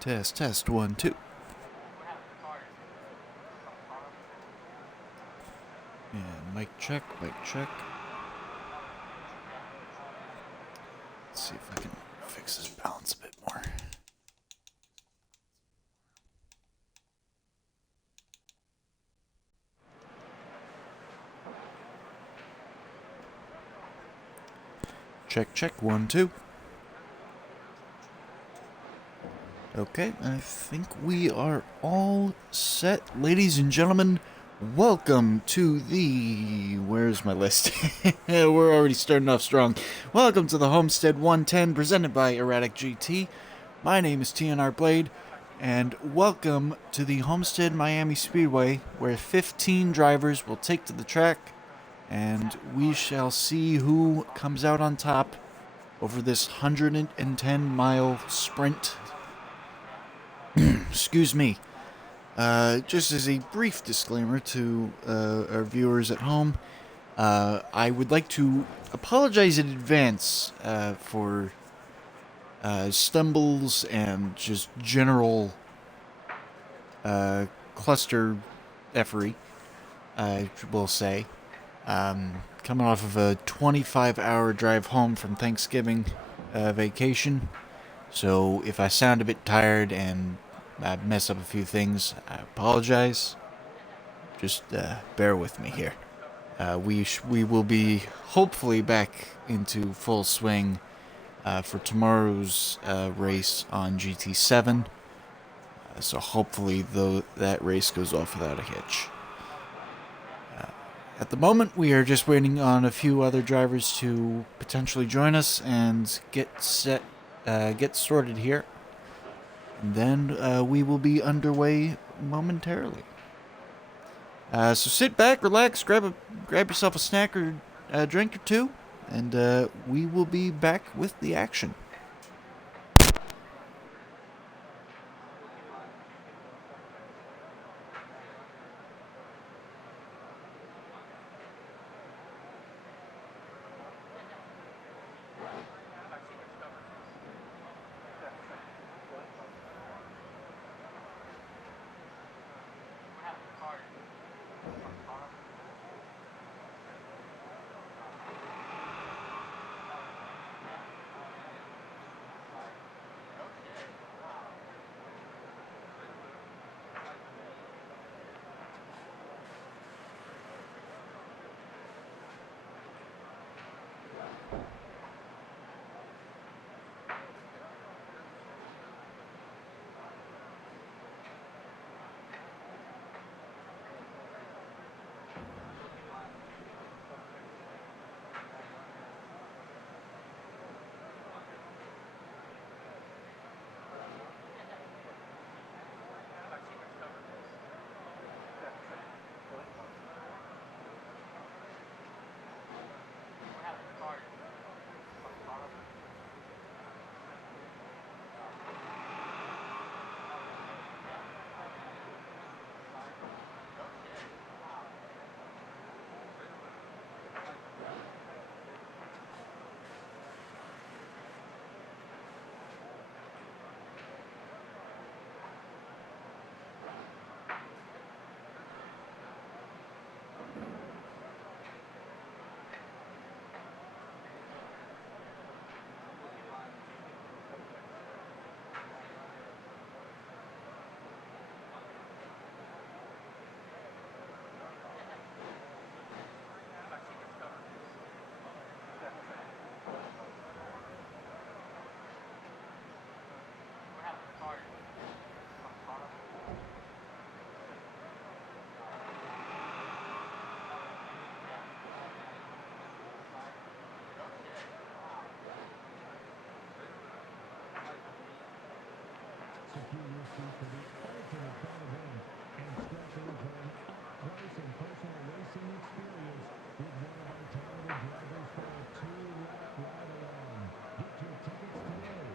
Test, test, 1, 2. And mic check, mic check. Let's see if I can fix this balance a bit more. Check, check, 1, 2. Okay, I think we are all set. Ladies and gentlemen, welcome to the... Where's my list? We're already starting off strong. Welcome to the Homestead 110 presented by Erratic GT. My name is TNR Blade, and welcome to the Homestead Miami Speedway, where 15 drivers will take to the track, and we shall see who comes out on top over this 110-mile sprint. Excuse me. Just as a brief disclaimer to our viewers at home, I would like to apologize in advance for stumbles and just general cluster effery, I will say. Coming off of a 25-hour drive home from Thanksgiving vacation. So if I sound a bit tired and I mess up a few things, I apologize. Just bear with me here. We will be hopefully back into full swing for tomorrow's race on GT7. So hopefully that race goes off without a hitch. At the moment, we are just waiting on a few other drivers to potentially join us and get sorted here. And then we will be underway momentarily. So sit back, relax, grab yourself a snack or a drink or two, and we will be back with the action. Secure your seat for the ultimate fun event and special event up-close and personal racing experience with one of our talented drivers for a two-lap ride-along. Get your tickets today.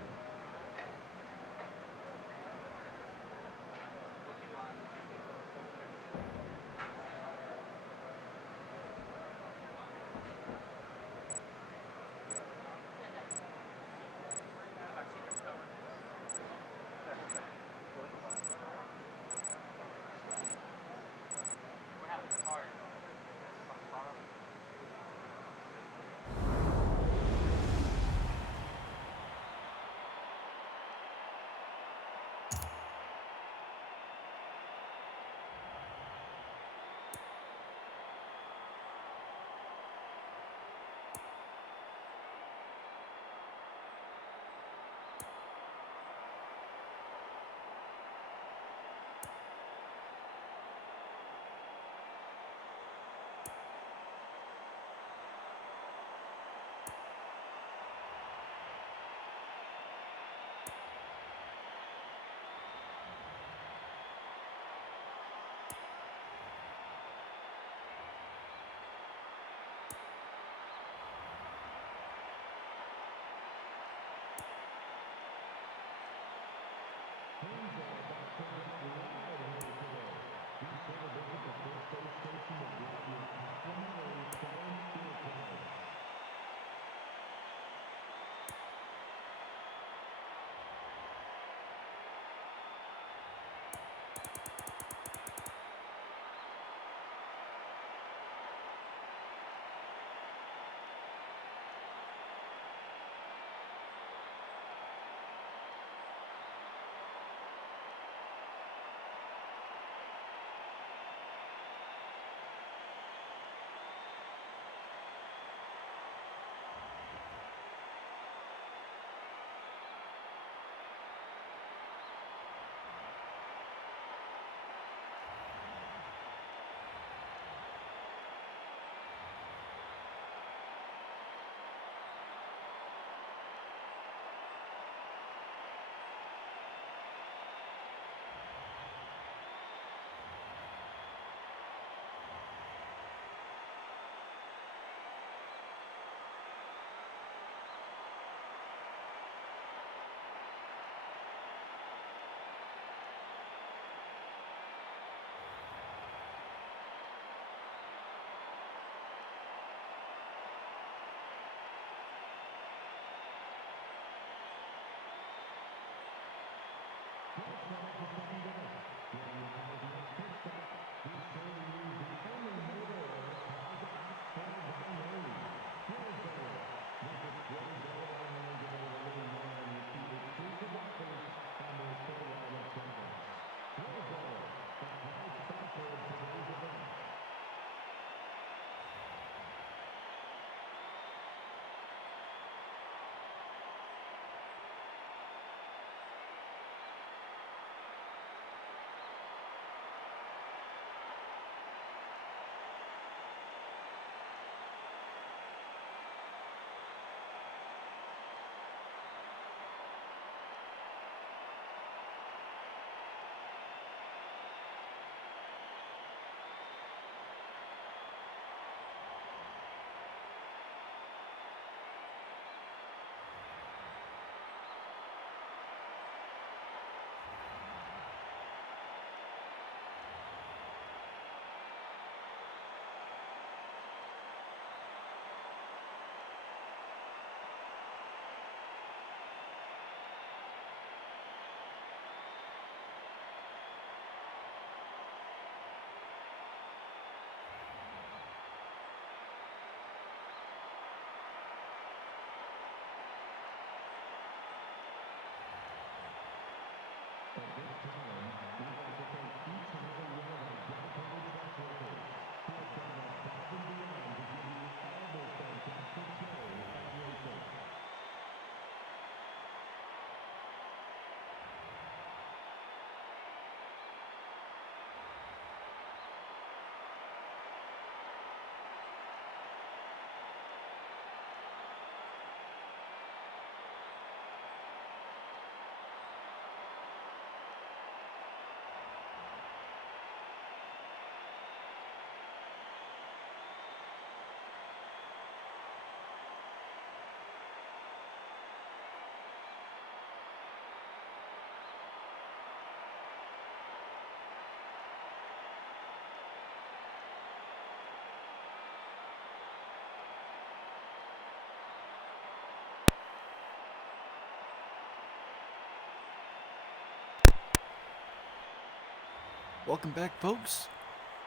Welcome back, folks.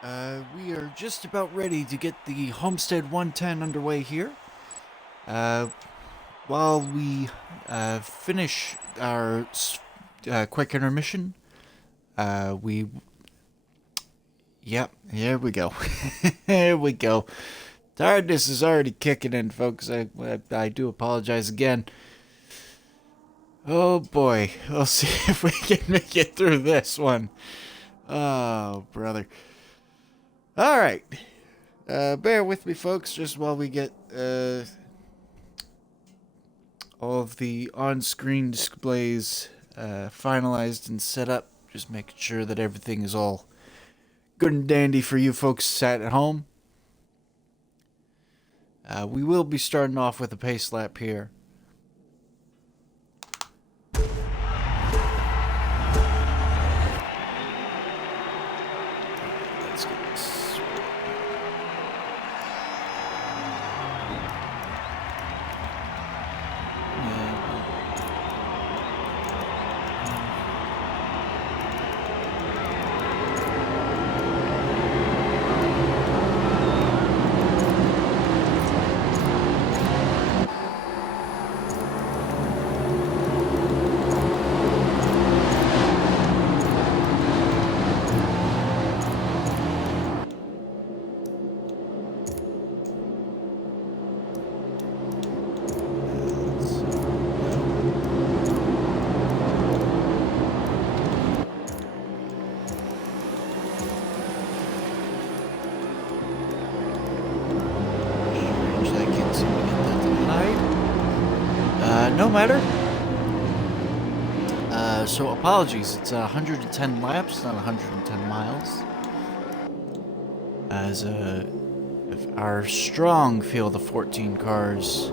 We are just about ready to get the Homestead 110 underway here. While we finish our quick intermission, Yep, here we go. Here we go. Tiredness is already kicking in, folks. I do apologize again. Oh boy, we'll see if we can make it through this one. Oh, brother. Alright. Bear with me, folks, just while we get all of the on-screen displays finalized and set up. Just making sure that everything is all good and dandy for you folks sat at home. We will be starting off with a pace lap here. Let's get this. No matter. So apologies, it's 110 laps, not 110 miles. As our strong field of 14 cars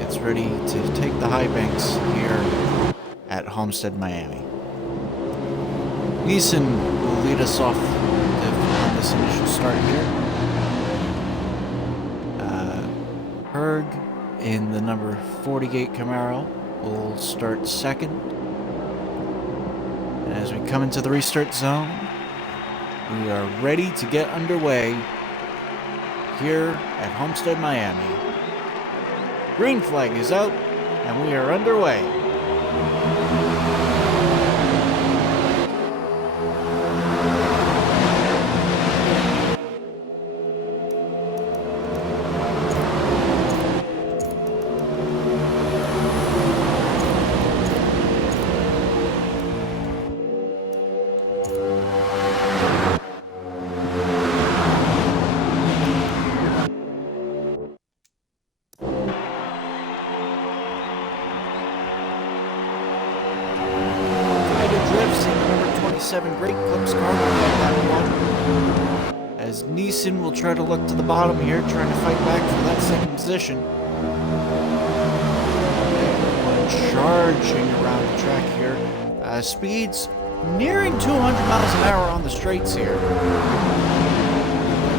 gets ready to take the high banks here at Homestead, Miami. Neeson will lead us off on this initial start here. Berg in the number 48 Camaro will start second. And as we come into the restart zone, we are ready to get underway here at Homestead, Miami. Green flag is out, and we are underway. Great clips car that one. As Neeson will try to look to the bottom here, trying to fight back for that second position. Everyone charging around the track here. Speeds nearing 200 miles an hour on the straights here.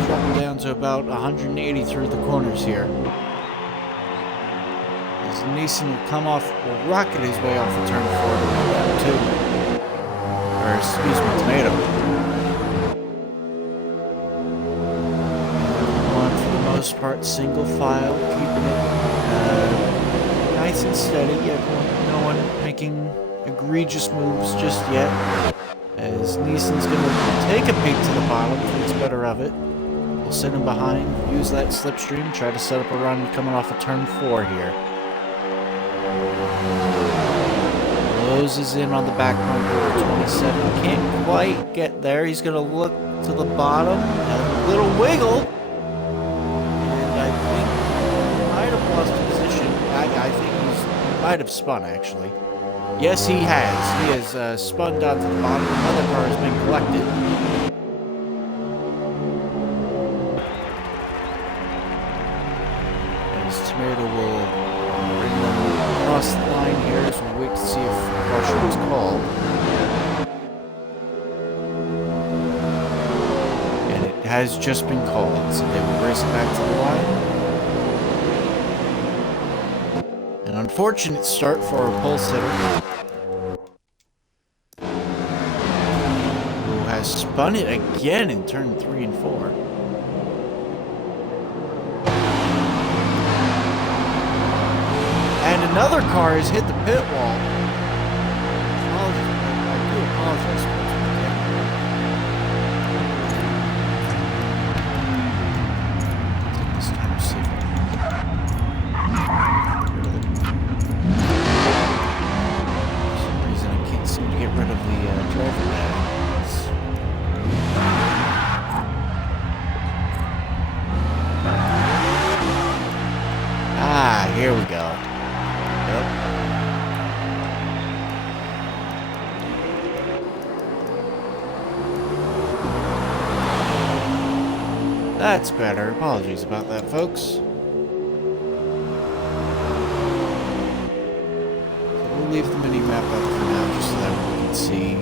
Dropping down to about 180 through the corners here. As Neeson will come off, will rocket his way off the turn 4 to 2. Or, excuse me, Tomato. One, for the most part, single file, keeping it nice and steady. No one making egregious moves just yet. As Neeson's going to take a peek to the bottom, thinks better of it. We'll send him behind, use that slipstream, try to set up a run coming off of turn 4 here. Closes in on the back bumper, 27. Can't quite get there. He's going to look to the bottom. A little wiggle. And I think he might have lost position. I think he might have spun, actually. Yes, he has. He has spun down to the bottom. Another car has been collected. As Tomato will bring them across the line here as we wait to see if caution was called. And it has just been called, so they will race back to the line. An unfortunate start for a pole sitter, who spun it again in turn 3 and 4. And another car has hit the pit wall. I do apologize for this. Take this time to see if I can get rid of it. For some reason, I can't seem to get rid of the driver tags. Ah, here we go. Yep. That's better. Apologies about that, folks. So we'll leave the mini-map up for now, just so that we can see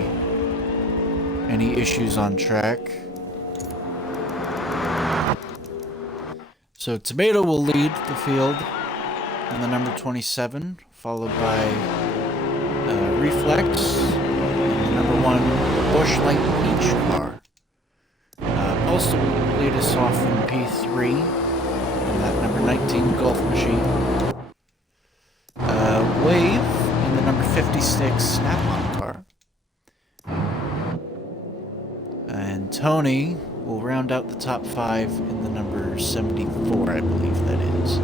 any issues on track. So Tomato will lead the field in the number 27, followed by Reflex, and the number 1 Bush Light Peach car. Postal will lead us off in P3, and that number 19 Golf Machine. Wave in the number 56 Snap-on car. And Tony will round out the top 5 in the number 74, I believe that is.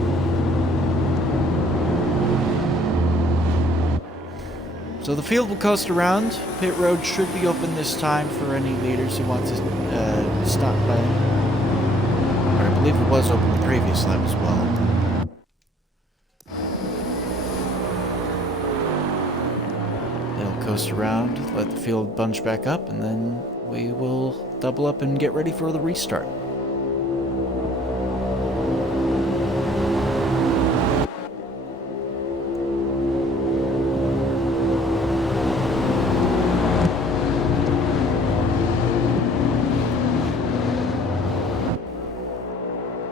So the field will coast around. Pit road should be open this time for any leaders who want to stop by. Or I believe it was open the previous lap as well. It'll coast around, let the field bunch back up, and then we will double up and get ready for the restart.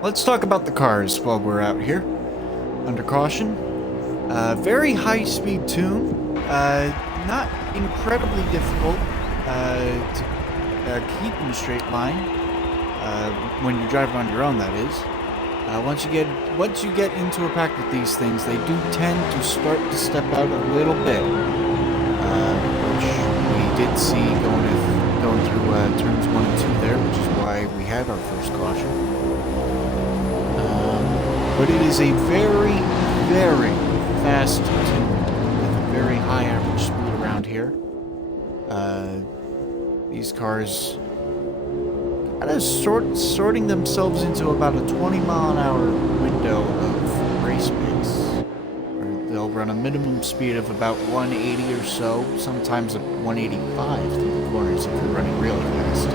Let's talk about the cars while we're out here. Under caution. Very high speed tune. Not incredibly difficult to keep in a straight line. When you drive on your own, that is. Once you get into a pack with these things, they do tend to start to step out a little bit, which we did see going through turns 1 and 2 there, which is why we had our first caution. But it is a very, very fast tune with a very high average speed around here. These cars kind of sorting themselves into about a 20-mile-an-hour window of race pace. They'll run a minimum speed of about 180 or so, sometimes 185 through the corners if you're running really fast.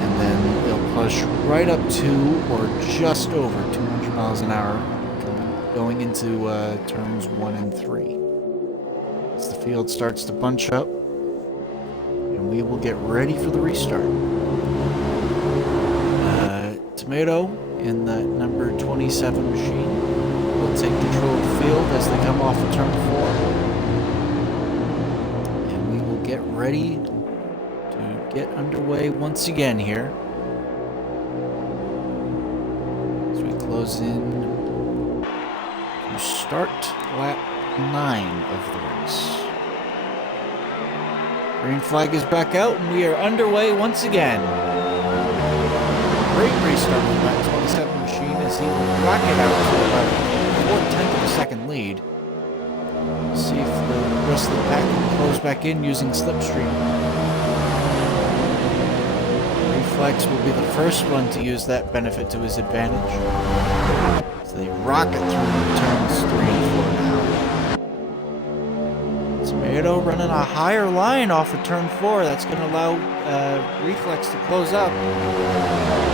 And then they'll push right up to or just over 200 miles an hour going into turns 1 and 3. As the field starts to bunch up, and we will get ready for the restart. Tomato in that number 27 machine will take control of the field as they come off of turn 4. And we will get ready to get underway once again here. As we close in to start lap 9 of the race. Green flag is back out, and we are underway once again. Great restart with that 27 machine as he will rocket out to about 4/10 of a second lead. See if the rest of the pack can close back in using slipstream. Reflex will be the first one to use that benefit to his advantage. So they rocket through turns 3 and 4 now. Tomato running a higher line off of turn 4. That's going to allow Reflex to close up.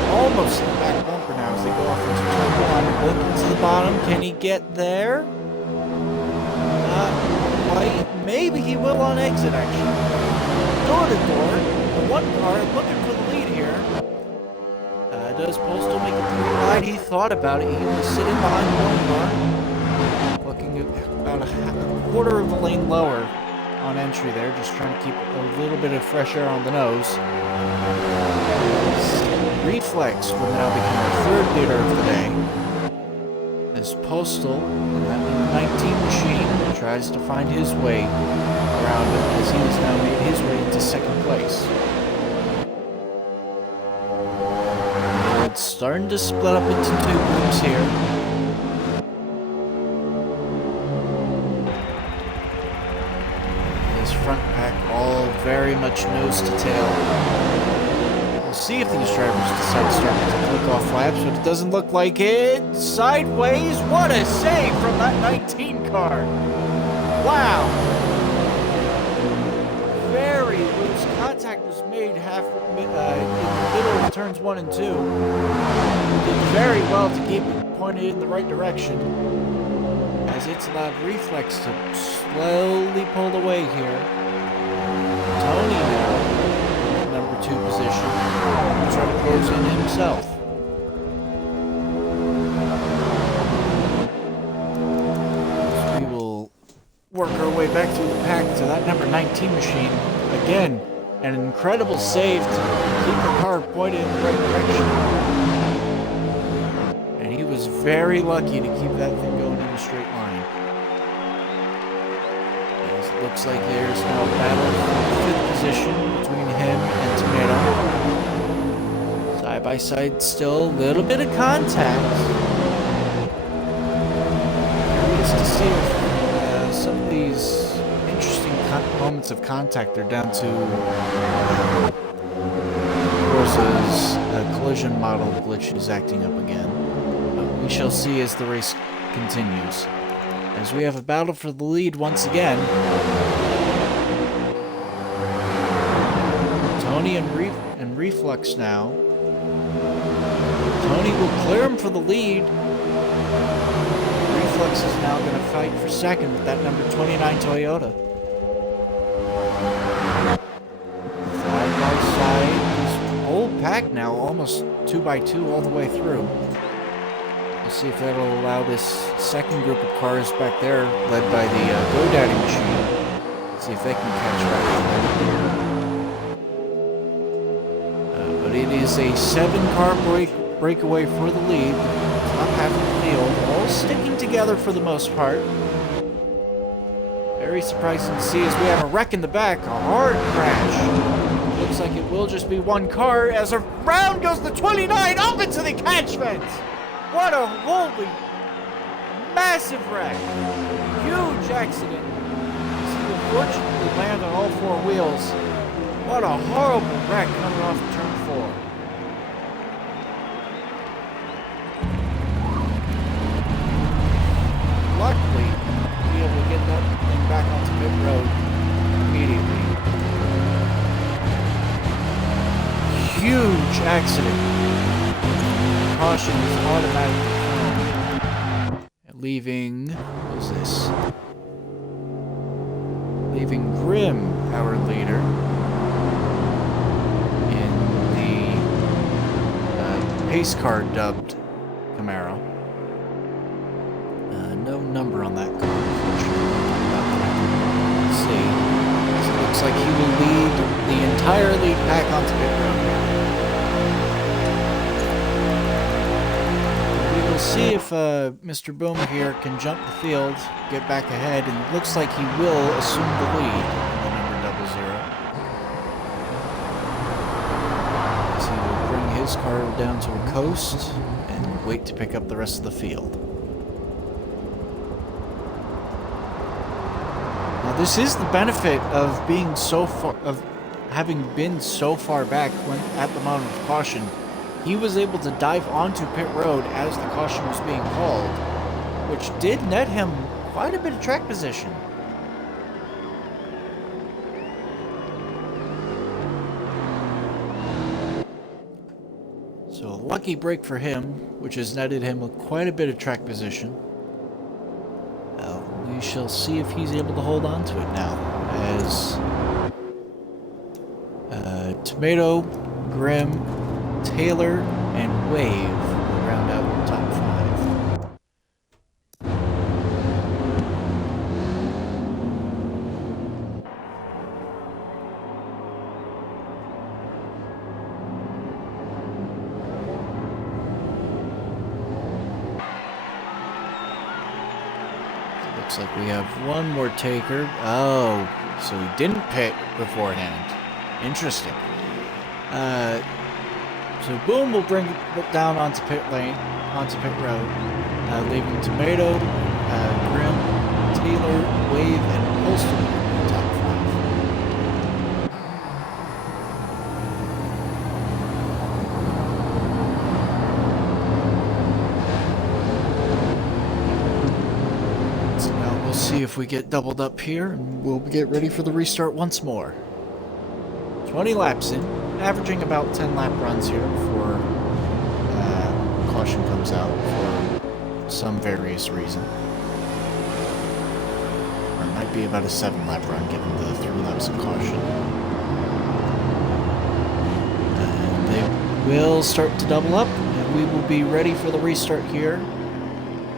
Almost in the back bumper now as they go off into turn 1. Open to the bottom. Can he get there? Not quite. Maybe he will on exit, actually. Door to door. The one car looking for the lead here. Does Postal make it through wide? He thought about it. He was sitting behind one car. Looking at about a quarter of a lane lower. on entry there, just trying to keep a little bit of fresh air on the nose. Reflex will now become our third leader of the day, as Postal, that number 19 machine, tries to find his way around him as he has now made his way into second place. And it's starting to split up into two groups here. This front pack all very much nose to tail. We'll see if these drivers decide to start to click off laps, but it doesn't look like it. Sideways, what a save from that 19 car. Wow. Very loose. Contact was made in the middle of turns 1 and 2. Did very well to keep it pointed in the right direction, as it's allowed Reflex to slowly pull away here. Tony now in number 2 position. He'll try to close in himself. So we will work our way back through the pack to that number 19 machine. Again, an incredible save to keep the car pointed in the right direction. And he was very lucky to keep that thing going in a straight line. As it looks like there's now a battle for the 5th position between him and Tomato. Side by side, still a little bit of contact. Curious to see if some of these interesting moments of contact are down to Forza's collision model glitch is acting up again. But we shall see as the race continues. As we have a battle for the lead once again. Tony and Reflex now. Tony will clear him for the lead. Reflex is now going to fight for second with that number 29 Toyota. Side by side, this whole pack now almost 2x2 all the way through. We'll see if that'll allow this second group of cars back there, led by the GoDaddy machine. See if they can catch back up. But it is a 7-car breakaway for the lead. Top half of the field, all sticking together for the most part. Very surprising to see as we have a wreck in the back, a hard crash. Looks like it will just be one car as around goes the 29 up into the catch fence. What a holy, massive wreck. Huge accident. He will fortunately land on all 4 wheels. What a horrible wreck coming off of turn 4. Luckily, be able to get that thing back onto pit road immediately. Huge accident. Caution is automatically thrown. Leaving, what was this? Leaving Grim, our leader, in the pace car dubbed Camaro. No number on that car, unfortunately. Let's see. So it looks like he will lead the entire lead pack onto pit road. We will see if Mr. Boom here can jump the field, get back ahead, and it looks like he will assume the lead in the number 00. As he will bring his car down to a coast and wait to pick up the rest of the field. This is the benefit of being so far, of having been so far back when at the moment of caution. He was able to dive onto pit road as the caution was being called, which did net him quite a bit of track position. So a lucky break for him, which has netted him quite a bit of track position. We shall see if he's able to hold on to it now, as Tomato, Grim, Taylor, and Wave will round out the top 5. Looks like we have one more taker. Oh, so he didn't pit beforehand. Interesting. So Boom will bring it down onto pit lane, onto pit road, leaving Tomato, Grim, Taylor, Wave, and Postal in the top 5. So now we'll see if we get doubled up here, and we'll get ready for the restart once more. 20 laps in, averaging about 10 lap runs here before caution comes out for some various reason. Or it might be about a 7 lap run given the 3 laps of caution. And they will start to double up, and we will be ready for the restart here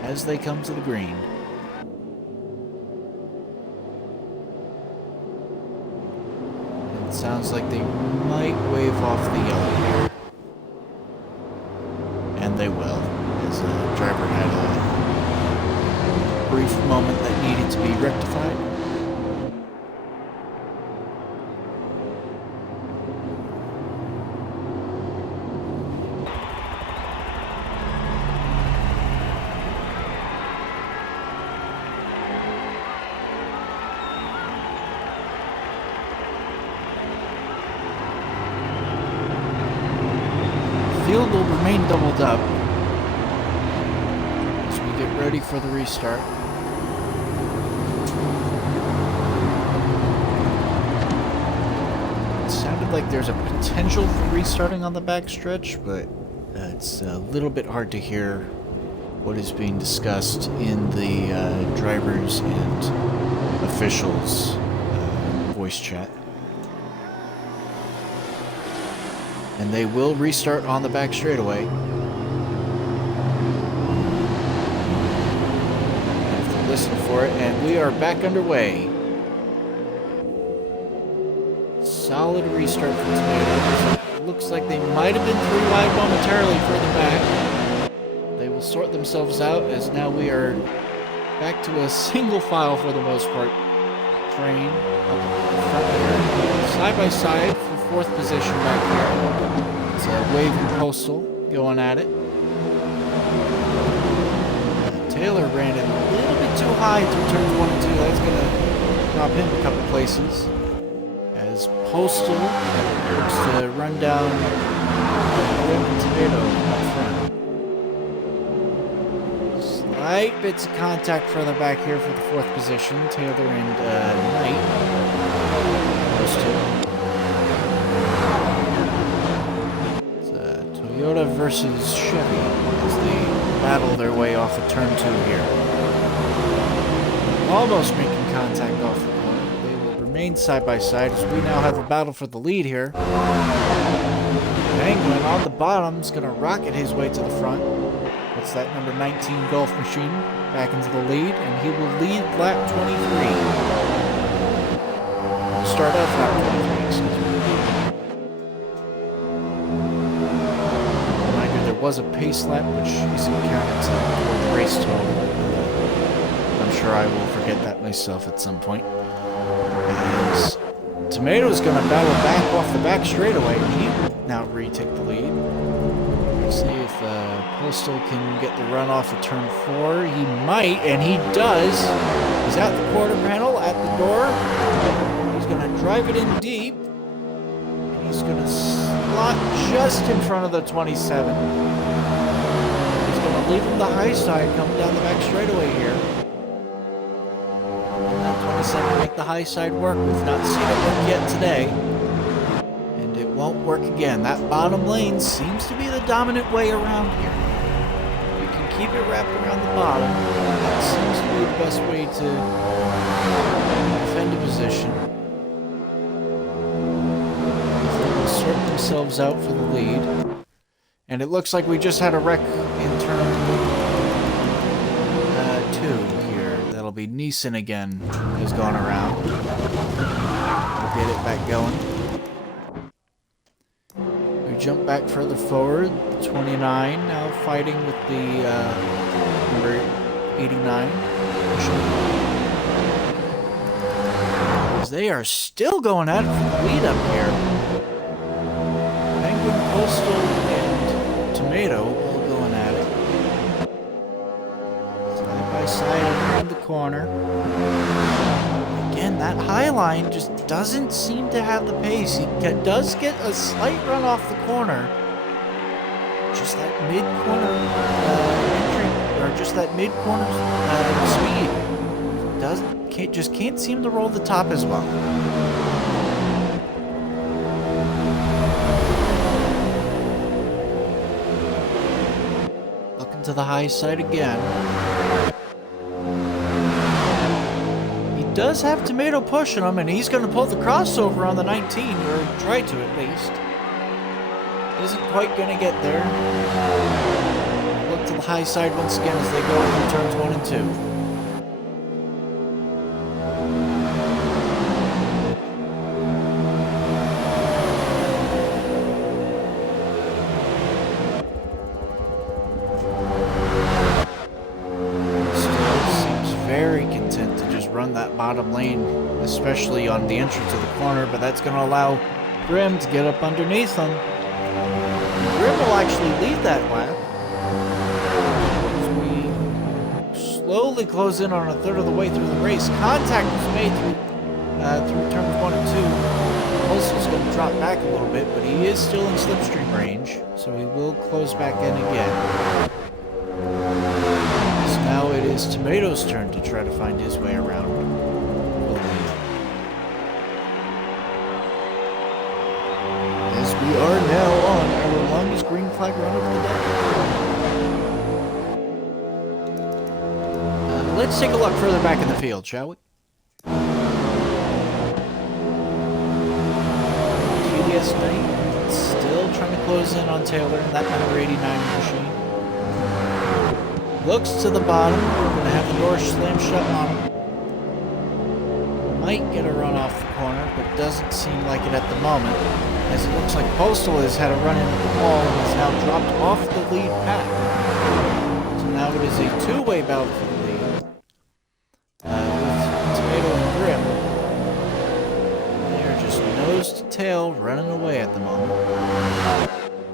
as they come to the green. It sounds like they might wave off the yellow here. And they will, as the driver had a brief moment that needed to be rectified. Field will remain doubled up as we get ready for the restart. It sounded like there's a potential for restarting on the backstretch, but it's a little bit hard to hear what is being discussed in the drivers and officials voice chat. And they will restart on the back straightaway. I have to listen for it, and we are back underway. Solid restart for Tomatoes. Looks like they might have been 3 wide momentarily further back. They will sort themselves out as now we are back to a single file for the most part. Train up the front here, side by side. 4th position back here. It's Wave and Postal going at it. Taylor ran it a little bit too high through turns 1 and 2. That's going to drop him a couple places. As Postal looks to run down Wave and Tomato up front. Slight bits of contact further back here for the 4th position. Taylor and Knight. Those two. Toyota versus Chevy as they battle their way off of turn 2 here. Almost making contact off the corner. They will remain side by side as we now have a battle for the lead here. Penguin on the bottom is going to rocket his way to the front. That's that number 19 Golf Machine back into the lead, and he will lead lap 23. Start off lap 23, excuse me. Was a pace lap, which isn't counted toward the race total. I'm sure I will forget that myself at some point. As Tomato's going to battle back off the back straightaway. He will now retake the lead. We'll see if Postal can get the run off of turn 4. He might, and he does. He's at the quarter panel, at the door. He's going to drive it in deep. He's going to slot just in front of the 27. He's going to leave him the high side coming down the back straightaway here. And that 27 make the high side work. We've not seen it work yet today. And it won't work again. That bottom lane seems to be the dominant way around here. You can keep it wrapped around the bottom. That seems to be the best way to defend a position. Sort themselves out for the lead. And it looks like we just had a wreck in turn 2 here. That'll be Neeson again, who's gone around. We'll get it back going. We jump back further forward. 29 now fighting with the number 89. as they are still going at it for the lead up here. Penguin, Postal, and Tomato all going at it. Side by side around the corner. Again, that high line just doesn't seem to have the pace. He does get a slight run off the corner. Just that mid-corner entry, or just that mid-corner speed. Just can't seem to roll the top as well. Looking to the high side again. He does have Tomato pushing him, and he's going to pull the crossover on the 19, or try to at least. Isn't quite going to get there. Look to the high side once again as they go through turns 1 and 2. That bottom lane, especially on the entrance of the corner, but that's going to allow Grim to get up underneath him. Grim will actually lead that lap. As we slowly close in on a third of the way through the race. Contact was made through turns 1 and 2. Postal's going to drop back a little bit, but he is still in slipstream range, so he will close back in again. Now it is Tomato's turn to try to find his way around. As we are now on our longest green flag run of the day. Let's take a look further back in the field, shall we? TDS Knight still trying to close in on Taylor in that number 89 machine. Looks to the bottom. We're going to have the door slam shut on him. Might get a run off the corner, but doesn't seem like it at the moment, as it looks like Postal has had a run into the wall and has now dropped off the lead pack. So now it is a two-way battle for the lead. With Tomato and Grim. They are just nose to tail running away at the moment.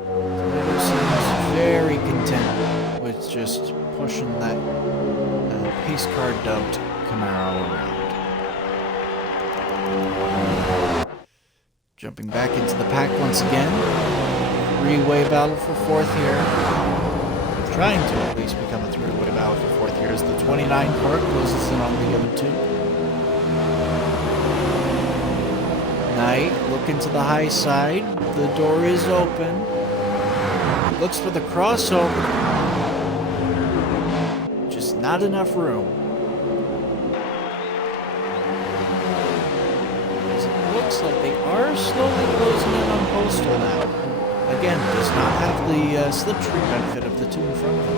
Tomato seems very content with just pushing that pace car dubbed Camaro around. Jumping back into the pack once again. Three-way battle for fourth here. Trying to at least become a three-way battle for fourth here as the 29 car closes in on the other two. Knight looking to the high side. The door is open. Looks for the crossover. Just not enough room. Looks like they are slowly closing in on Postal now. Again, does not have the slipstream benefit of the two in front of him.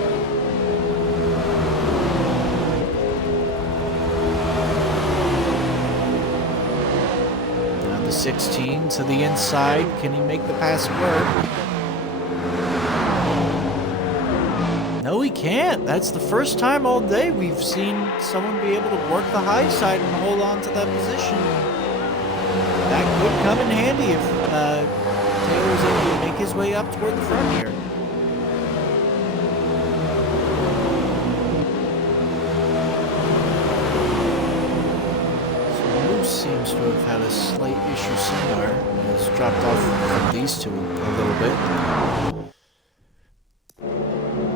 Now the 16 to the inside. Can he make the pass work? No, he can't. That's the first time all day we've seen someone be able to work the high side and hold on to that position. That could come in handy if Taylor's able to make his way up toward the front here. So Moose seems to have had a slight issue somewhere. He's dropped off from these two a little bit.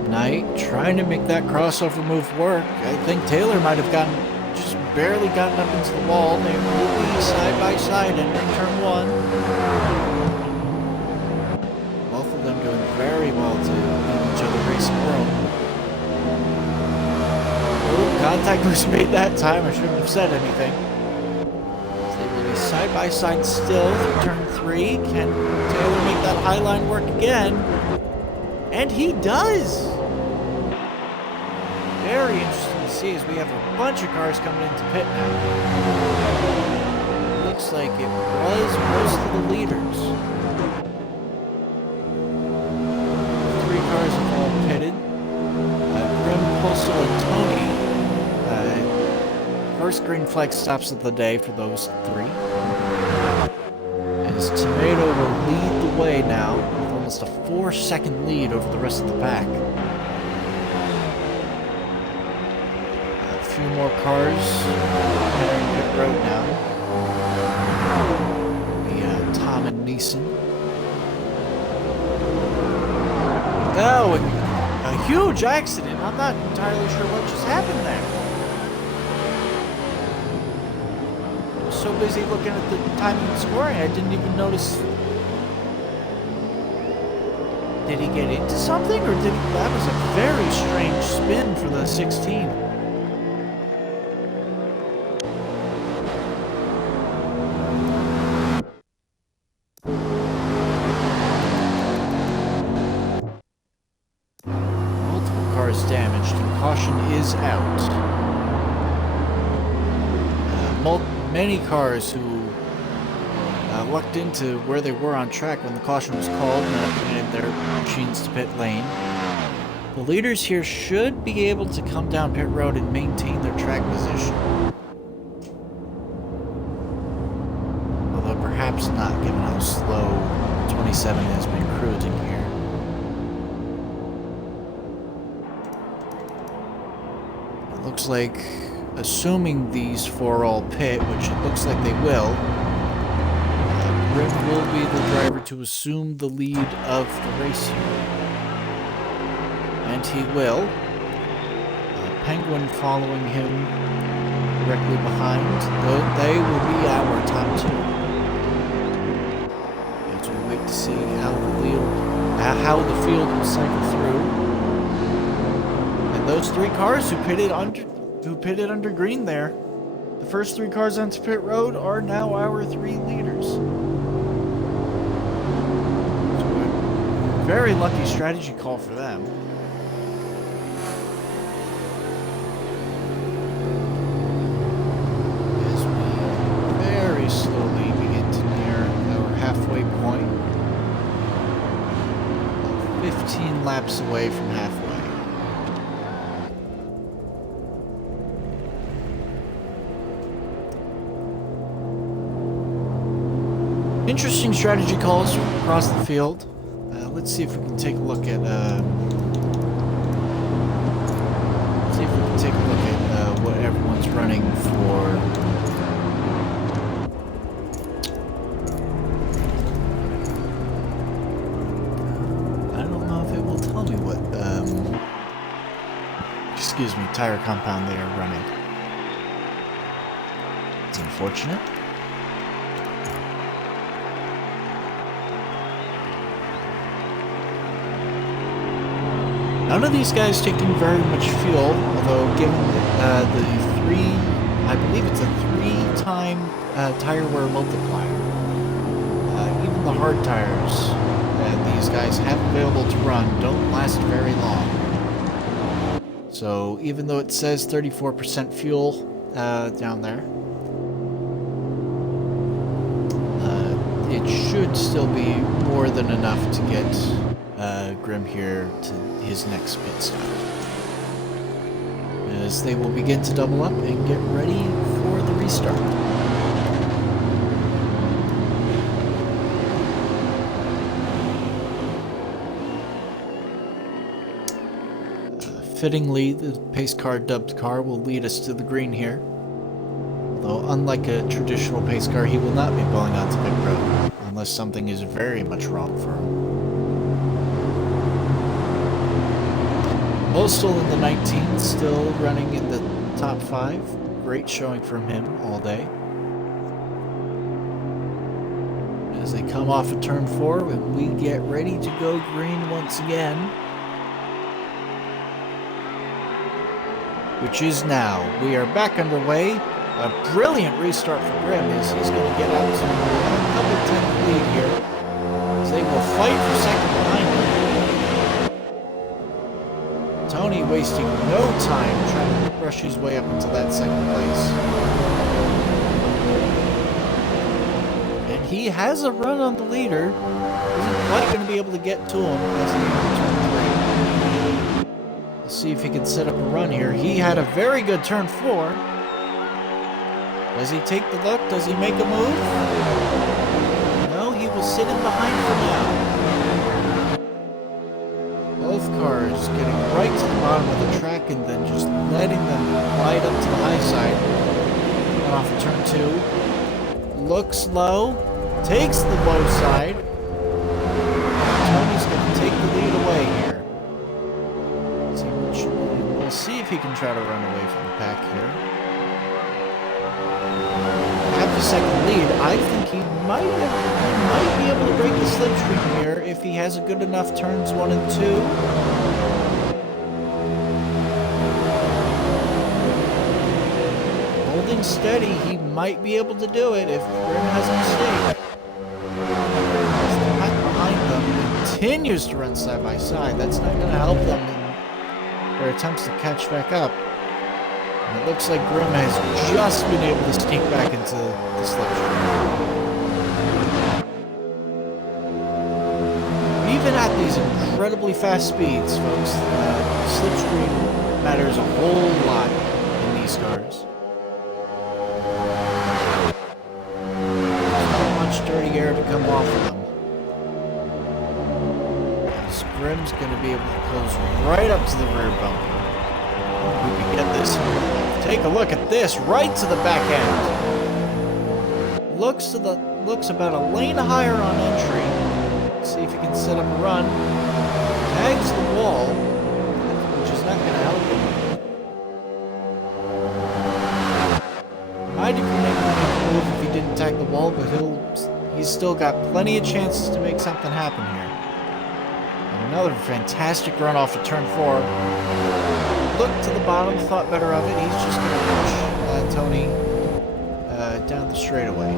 Knight trying to make that crossover move work. I think Taylor might have just barely gotten up into the wall. They will be side by side entering turn 1. Both of them doing very well to give each other racing room. Oh, contact was made that time. I shouldn't have said anything. They will be side by side still through turn 3. Can Taylor make that high line work again? And he does! Very interesting to see as we have a bunch of cars coming into pit now. Looks like it was most of the leaders. 3 cars have all pitted. Grim, Postal, and Tony. first green flag stops of the day for those three. As Tomato will lead the way now with almost a 4-second lead over the rest of the pack. A few more cars entering pit road now. Tom and Neeson. Oh, a huge accident. I'm not entirely sure what just happened there. I was so busy looking at the timing and scoring, I didn't even notice. Did he get into something, or did that was a very strange spin for the 16. Damaged and caution is out. Many cars who lucked into where they were on track when the caution was called and permitted their machines to pit lane. The leaders here should be able to come down pit road and maintain their track position. Although perhaps not, given how slow 27 has been cruising here. Looks like, assuming these four all pit, which it looks like they will, Grim will be the driver to assume the lead of the race here. And he will. Penguin following him directly behind, though they will be our top two. As we wait to see how the field will cycle through. Those three cars who pitted under green there, the first three cars onto pit road are now our three leaders. So a very lucky strategy call for them. As we very slowly begin to near our halfway point, 15 laps away from halfway. Interesting strategy calls from across the field. Let's see if we can take a look at what everyone's running for. I don't know if it will tell me what tire compound they are running. It's unfortunate. None of these guys taking very much fuel, although given I believe it's a 3-time tire wear multiplier. Even the hard tires that these guys have available to run don't last very long. So even though it says 34% fuel down there, it should still be more than enough to get Grim here to his next pit stop, as they will begin to double up and get ready for the restart. Fittingly, the pace car dubbed car will lead us to the green here. Although unlike a traditional pace car, he will not be pulling onto pit road unless something is very much wrong for him. Postal in the 19th, still running in the top 5. Great showing from him all day. As they come off of turn 4, and we get ready to go green once again. Which is now. We are back underway. A brilliant restart for Grim as he's going to get out to a double 10 lead here. As they will fight for second behind him. Tony wasting no time trying to rush his way up into that second place. And he has a run on the leader. Isn't quite going to be able to get to him as he enters turn 3. Let's see if he can set up a run here. He had a very good turn 4. Does he take the look? Does he make a move? No, he will sit in behind for now. Both cars getting right to the bottom of the track and then just letting them glide up to the high side. And off of turn 2. Looks low. Takes the low side. Tony's going to take the lead away here. We'll see if he can try to run away from the pack here. Half a second lead. I think he might be able to break the slipstream here if he has a good enough turns 1 and 2. Holding steady, he might be able to do it if Grim has a mistake. The pack behind them continues to run side by side. That's not going to help them in their attempts to catch back up. And it looks like Grim has just been able to sneak back into the slipstream. Even at these incredibly fast speeds, folks, slipstream matters a whole lot in these cars. There's not much dirty air to come off of them. Grim's going to be able to close right up to the rear bumper. We can get this. Take a look at this, right to the back end. Looks about a lane higher on entry. Let's see if he can set up a run. Tags the wall, which is not going to help him. Might even make a move if he didn't tag the wall, but he's still got plenty of chances to make something happen here. Another fantastic run off of turn 4. Looked to the bottom, thought better of it. He's just going to push Tony down the straightaway.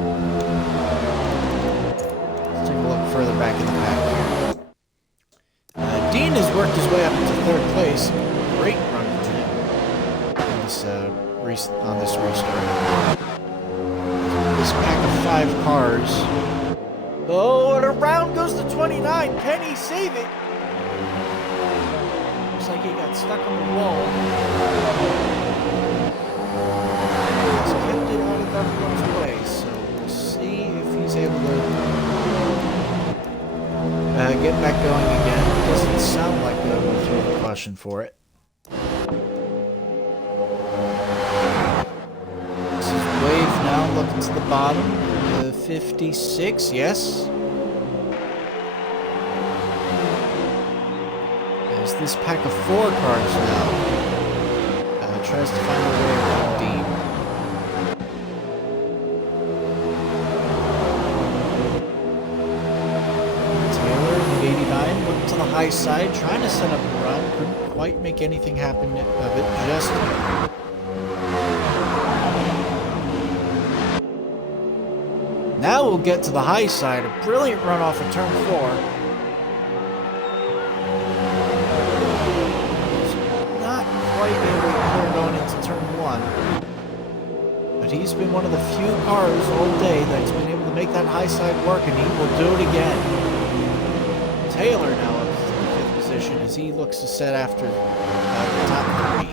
Let's take a look further back in the pack here. Dean has worked his way up into 3rd place. Great run for him on this restart. This pack of 5 cars. Oh, and around goes the 29. Can he save it? Like he got stuck on the wall. He's kept it out of everyone's way, so we'll see if he's able to get back going again. Doesn't sound like we'll throw the caution for it. This is Wave now looking to the bottom. The 56, yes. This pack of 4 cars now tries to find a way around Dean. Taylor at 89 looked to the high side, trying to set up a run. Couldn't quite make anything happen of it just yet. Now we'll get to the high side. A brilliant run off of turn 4. Going into turn 1, but he's been one of the few cars all day that's been able to make that high side work, and he will do it again. Taylor now up to the 5th position as he looks to set after the top 3.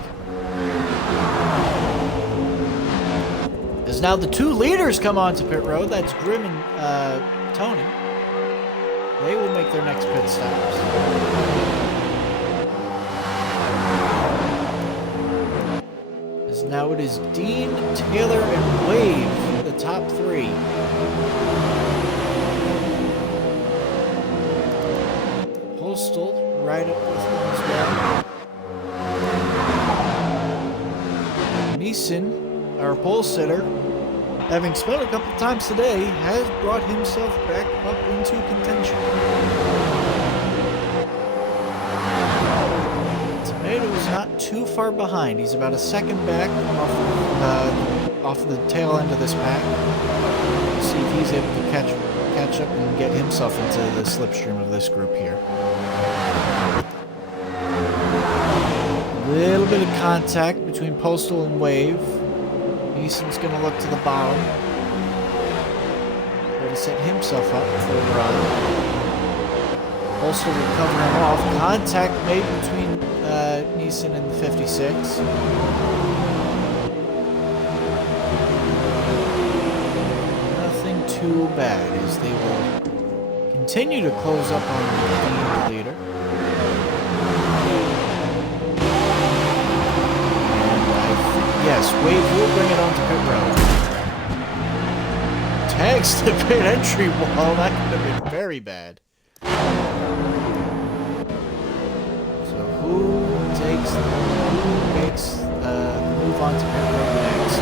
As now the 2 leaders come onto pit road, that's Grim and Tony. They will make their next pit stops. Now it is Dean, Taylor, and Wave, the top 3. Postal right up with them as well. Neeson, our pole sitter, having spun a couple times today, has brought himself back up into contention. Tomato's not too far behind. He's about a second back off the tail end of this pack. Let's see if he's able to catch up and get himself into the slipstream of this group here. A little bit of contact between Postal and Wave. Easton's going to look to the bottom. Try to set himself up for a run. Postal will cover him off. Contact made between Neeson and the 56. too bad, as they will continue to close up on the leader. And yes, Wave will bring it onto pit road. Tags the pit entry wall. That could have been very bad. So who makes the move on to pit road next?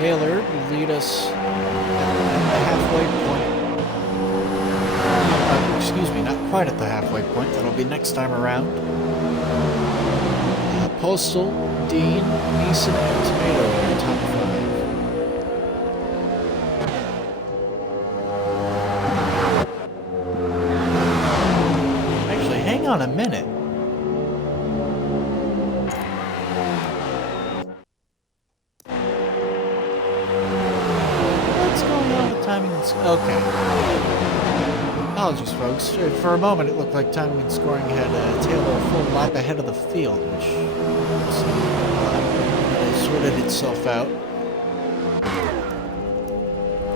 Taylor will lead us at the halfway point. Excuse me, not quite at the halfway point. That'll be next time around. Postal, Dean, Neeson, and Tomato are in top 5. Actually, hang on a minute. Okay. Apologies, folks. For a moment, it looked like timing and scoring had Taylor a full lap ahead of the field, which sorted itself out.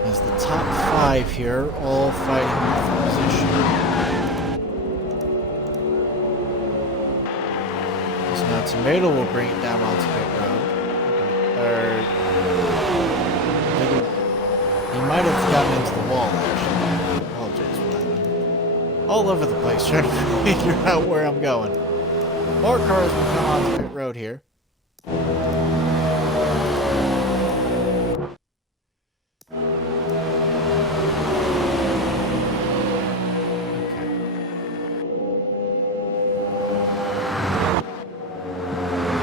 As the top 5 here, all fighting for position. So now Tomato will bring it down onto pit road. He might have gotten into the wall, actually. I apologize for that. All over the place trying to figure out where I'm going. More cars will come onto pit road here. Okay.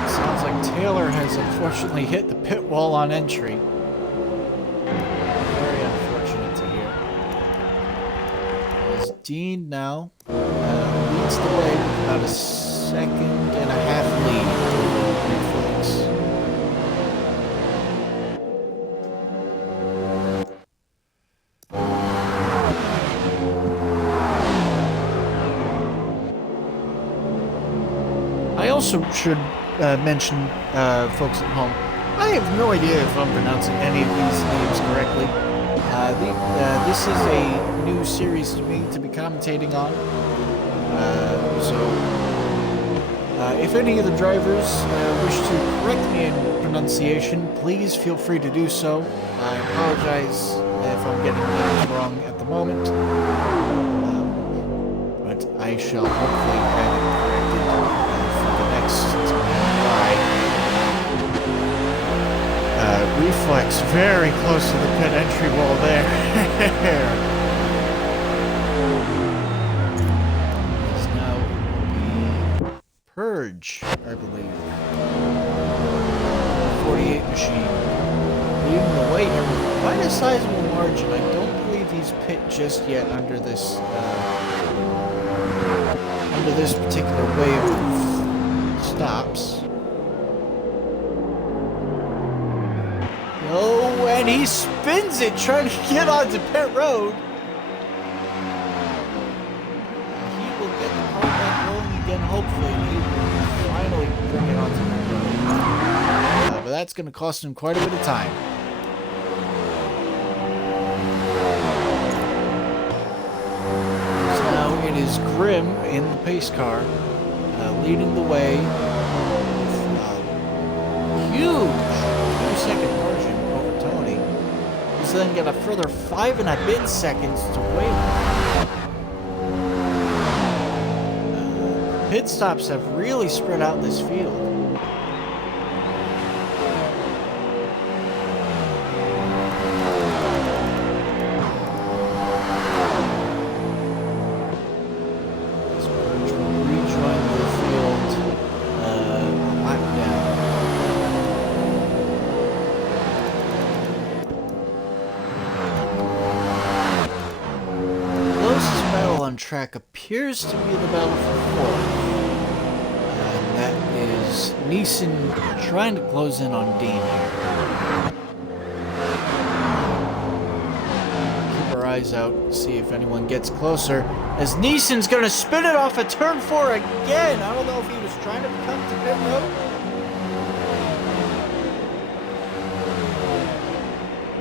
It sounds like Taylor has unfortunately hit the pit wall on entry. Dean now leads the way with about a 1.5 lead over Reflex. I also should mention, folks at home, I have no idea if I'm pronouncing any of these names correctly. This is a new series to me to be commentating on. If any of the drivers wish to correct me in pronunciation, please feel free to do so. I apologize if I'm getting names wrong at the moment, but I shall hopefully have it corrected for the next ride. Reflex very close to the pit entry wall there. It's now the Purge, I believe. 48 machine. Leading the way here with quite a sizable margin. I don't believe he's pit just yet under this particular wave of stops. Oh, and he spins it trying to get onto pit road. He will get the car back rolling again, hopefully, and he will finally bring it onto pit road. But that's going to cost him quite a bit of time. So now it is Grimm in the pace car, leading the way with huge 2-second margin. So then get a further 5 and a bit seconds to wait. Pit stops have really spread out this field. This Purge will rejoin the field a lap down. On track appears to be the battle for 4th. And that is Neeson trying to close in on Dean here. Keep our eyes out, see if anyone gets closer. As Neeson's gonna spin it off at turn 4 again. I don't know if he was trying to come to pit road.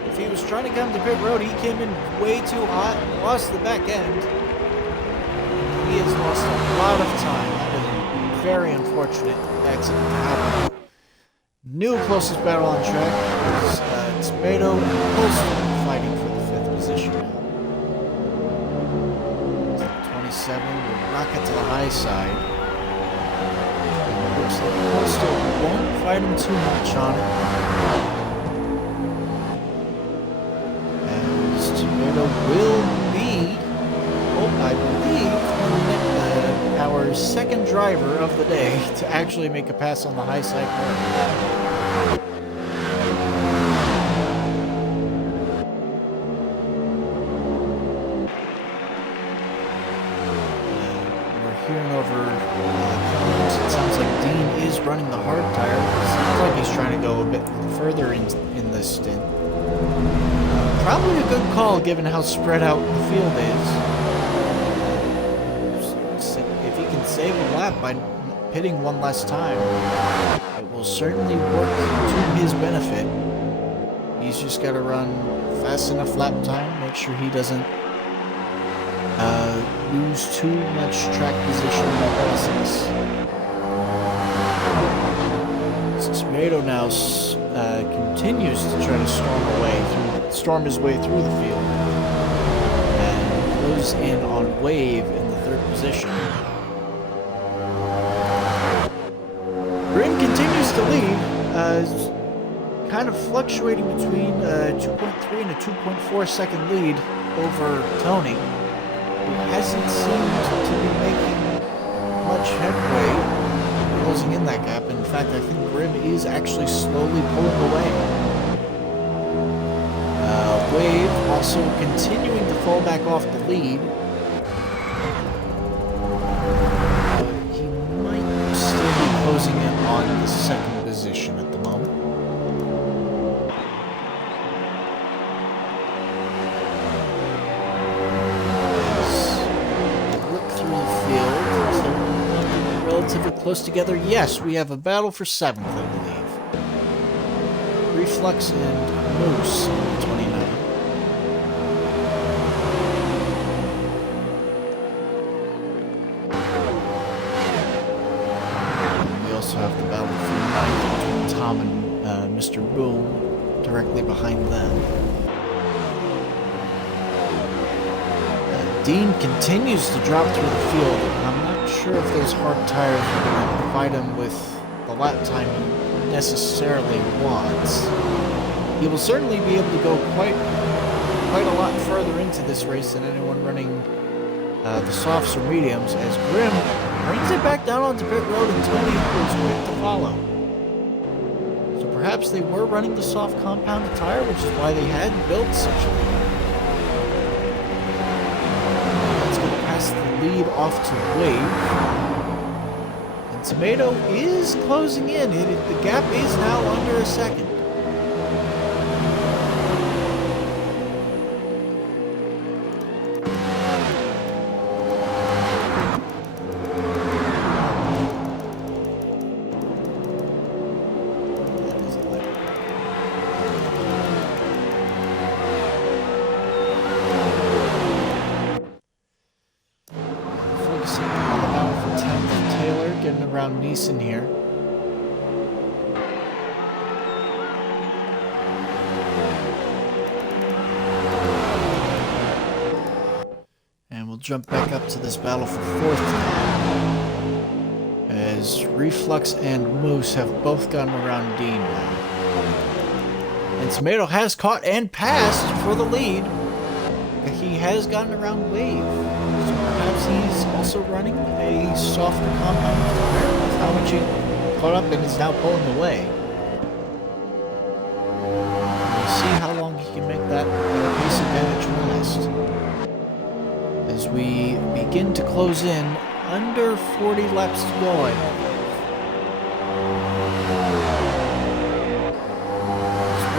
If he was trying to come to pit road, he came in way too hot, lost the back end. He has lost a lot of time. That is a very unfortunate accident to happen. New closest battle on track is Tomato and Holstein fighting for the 5th position now. 27 will rocket to the high side. And it looks like Holstein won't fight him too much on it. As Tomato will be, I believe, our second driver of the day to actually make a pass on the high side corner. We're hearing over comments. It sounds like Dean is running the hard tire. It sounds like he's trying to go a bit further in this stint. Probably a good call given how spread out the field is. If he can save a lap by pitting one less time, it will certainly work to his benefit. He's just got to run fast enough lap time, make sure he doesn't lose too much track position in the process. Tomato now continues to try to storm his way through the field, and close in on Wave in the 3rd position. Grim continues to lead, kind of fluctuating between a 2.3 and a 2.4 second lead over Tony, who hasn't seemed to be making much headway closing in that gap. In fact, I think Grim is actually slowly pulling away. Wave also continuing to fall back off the lead. He might still be closing in on the 2nd position at the moment. Look through the field. Is there anyone relatively close together? Yes, we have a battle for 7th, I believe. Reflux and Moose on the 29. Have the battle for 9th between Tom and Mr. Boom directly behind them. Dean continues to drop through the field. I'm not sure if those hard tires are going to provide him with the lap time he necessarily wants. He will certainly be able to go quite a lot further into this race than anyone running the softs or mediums, as Grim brings it back down onto pit road and Tony was quick to follow. So perhaps they were running the soft compounded tire, which is why they had built such a lead. That's going to pass the lead off to Wave. And Tomato is closing in. The gap is now under a second. Around Neeson here. And we'll jump back up to this battle for 4th now, as Reflux and Moose have both gotten around Dean now. And Tomato has caught and passed for the lead. He has gotten around Wave. So perhaps he's also running a softer compound tire with how much he caught up and is now pulling away. We'll see how long he can make that pace advantage last. As we begin to close in, under 40 laps to go, I believe.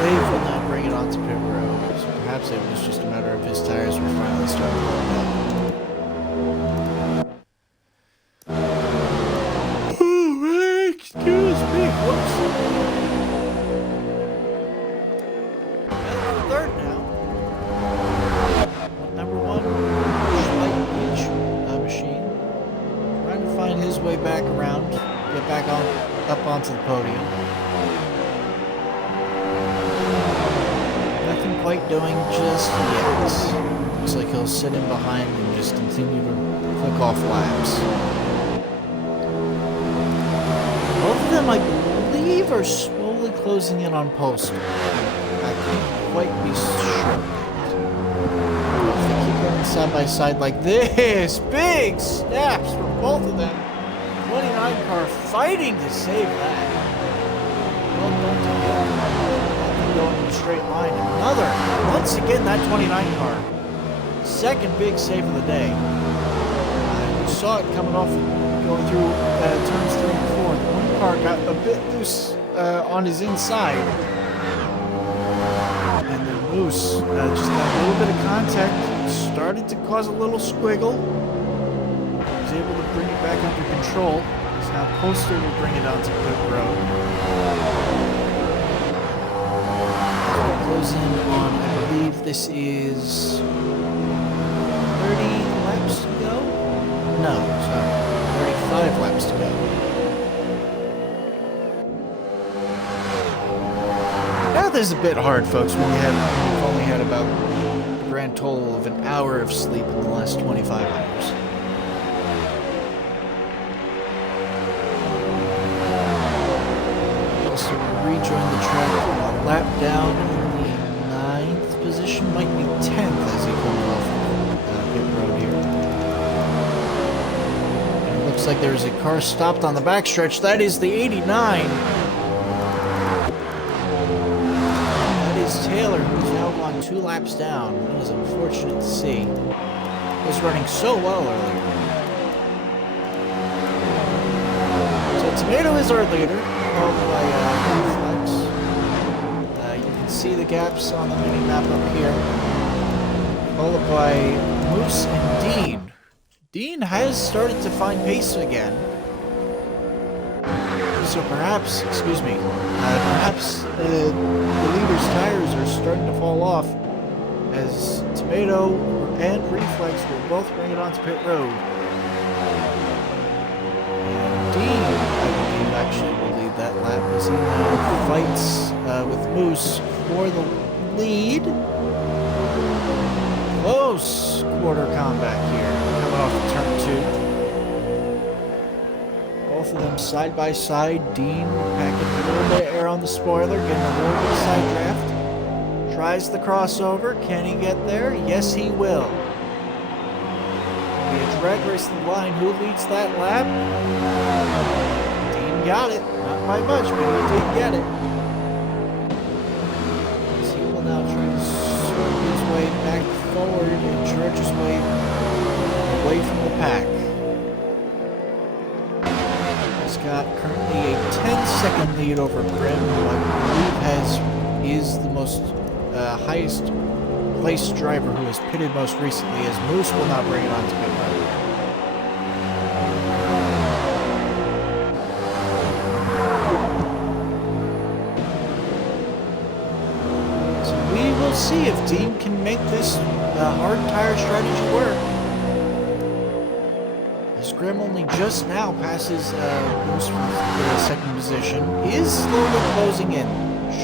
Wave will now bring it onto pit road. So perhaps laps. It was just a matter of his tires were finally starting to work out. Excuse me. Whoops. Third now. Number one, light pitch machine. Trying to find his way back around. Get back on up onto the podium. Nothing quite doing just yet. Looks like he'll sit in behind and just continue to click off laps. Both of them, I believe, are slowly closing in on Post. I can't quite be sure. If they keep going side by side like this, big snaps for both of them. 29 car fighting to save that. Well, don't do that. Going in a straight line. Another. Once again, that 29 car. Second big save of the day. You saw it coming off, going through turns 3 and 4. The one car got a bit loose on his inside. And the Moose just got a little bit of contact. Started to cause a little squiggle. Was able to bring it back under control. So now Poster will bring it onto pit road. Close in on, I believe this is 30 laps to go? No, sorry, 35 laps to go. Now this is a bit hard, folks, when we've only had about a grand total of an hour of sleep in the last 25 hours. Also, rejoin the track a lap down. Position might be 10th as he comes off pit road here. And it looks like there's a car stopped on the backstretch. That is the 89. That is Taylor, who's now gone 2 laps down. That is unfortunate to see. He was running so well earlier. So Tomato is our leader, followed by Flex. See the gaps on the mini-map up here. Followed by Moose and Dean. Dean has started to find pace again. So perhaps, excuse me, perhaps the leader's tires are starting to fall off as Tomato and Reflex will both bring it onto pit road. And Dean, I believe, actually will lead that lap as he now fights with Moose for the lead. Close quarter combat here, coming off of turn 2. Both of them side by side. Dean packing a little bit of air on the spoiler, getting a little bit of side draft. Tries the crossover. Can he get there? Yes, he will. Be a drag race to the line. Who leads that lap? Dean got it. Not by much, but he did get it. Now trying to swerve his way back forward and charge his way away from the pack. He's got currently a 10-second lead over Grim, who I believe is the most highest placed driver who has pitted most recently, as Moose will not bring it onto pit road. See if Dean can make this hard tire strategy work. As Grim only just now passes Moose for the second position, he is slowly closing in.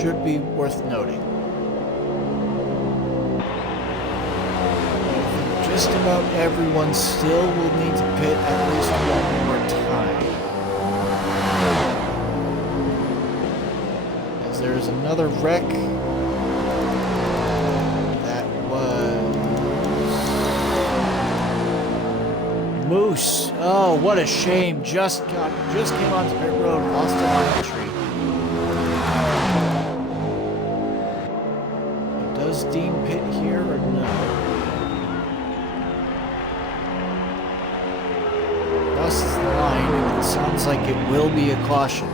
Should be worth noting. Just about everyone still will need to pit at least one more time. As there is another wreck. Moose. Oh, what a shame. Just came onto pit road, lost it on entry. Does Dean pit here or no? Crosses the line, and it sounds like it will be a caution.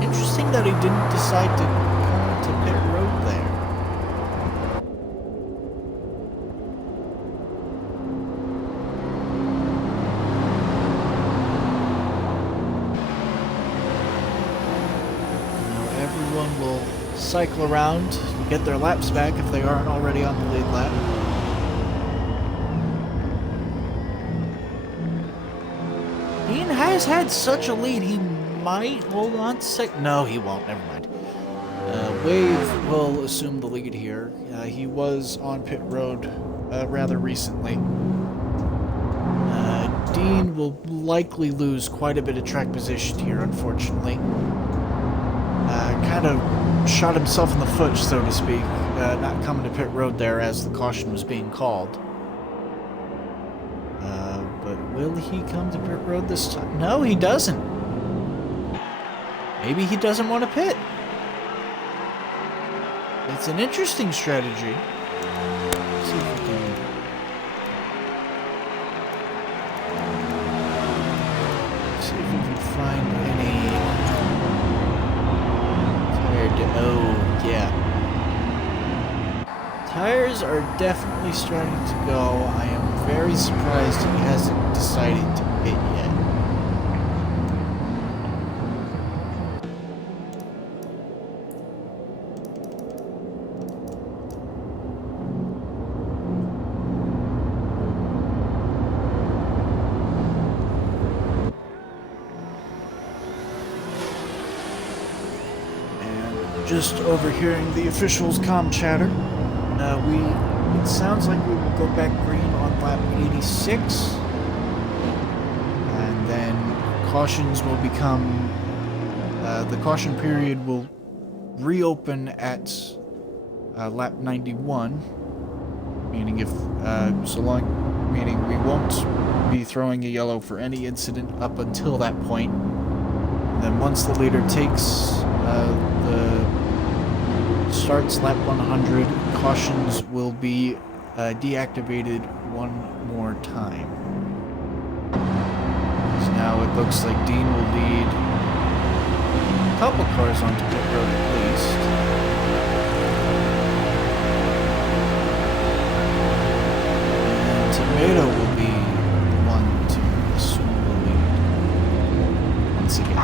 Interesting that he didn't decide to come to pit road there. cycle around, get their laps back if they aren't already on the lead lap. Dean has had such a lead, he might hold on to no, he won't, never mind. Wave will assume the lead here. He was on pit road rather recently. Dean will likely lose quite a bit of track position here, unfortunately. Kind of shot himself in the foot, so to speak, not coming to pit road there as the caution was being called. But will he come to pit road this time? No, he doesn't. Maybe he doesn't want to pit. It's an interesting strategy. Let's see if we can... see if we can find any... oh, yeah. Tires are definitely starting to go. I am very surprised he hasn't decided to pit yet. Just overhearing the officials' comm chatter. It sounds like we will go back green on lap 86. And then cautions will become... the caution period will reopen at lap 91. Meaning meaning we won't be throwing a yellow for any incident up until that point. And then once the leader takes starts lap 100, cautions will be deactivated one more time. So now it looks like Dean will lead a couple cars onto pit road at least. And Tomato will be the one to assume the lead once again.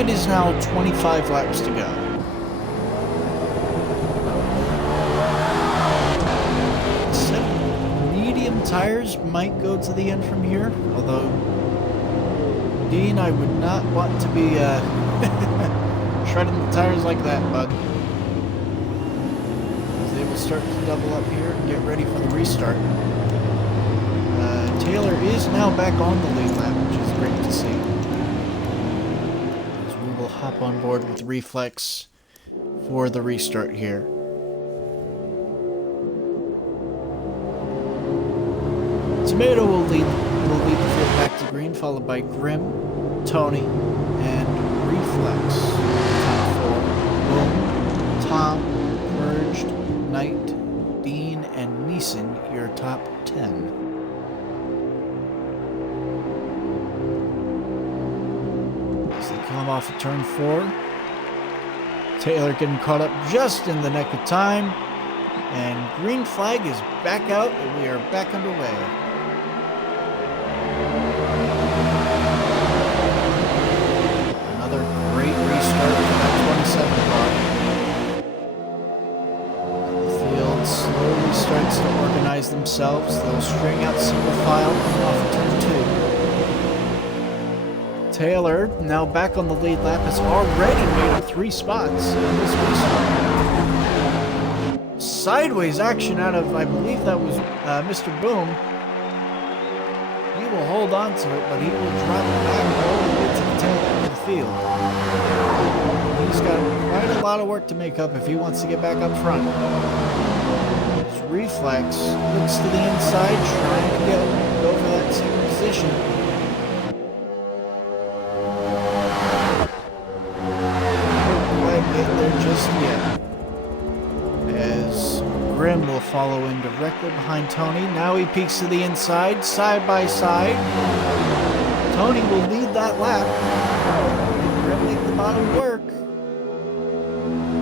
It is now 25 laps to go. Medium tires might go to the end from here, although Dean, I would not want to be shredding the tires like that, bud. They will start to double up here and get ready for the restart. Taylor is now back on the lead lap, which is great to see. Hop on board with Reflex for the restart here. Tomato will lead the field back to green, followed by Grim, Tony, and Reflex. Top 4. Boom, Tom, Merged, Knight, Dean, and Neeson, your top 10. Come off of turn 4. Taylor getting caught up just in the nick of time. And green flag is back out and we are back underway. Another great restart for that 27 car. The field slowly starts to organize themselves. They'll string out single file off of turn 2. Taylor, now back on the lead lap, has already made up 3 spots in this restart. Sideways action out of, I believe that was Mr. Boom. He will hold on to it, but he will drop it back all the way to the tail end of the field. He's got quite a lot of work to make up if he wants to get back up front. His Reflex looks to the inside, trying to go for that second position. Just yet. As Grim will follow in directly behind Tony. Now he peeks to the inside, side by side. Tony will lead that lap. Grim make the bottom work.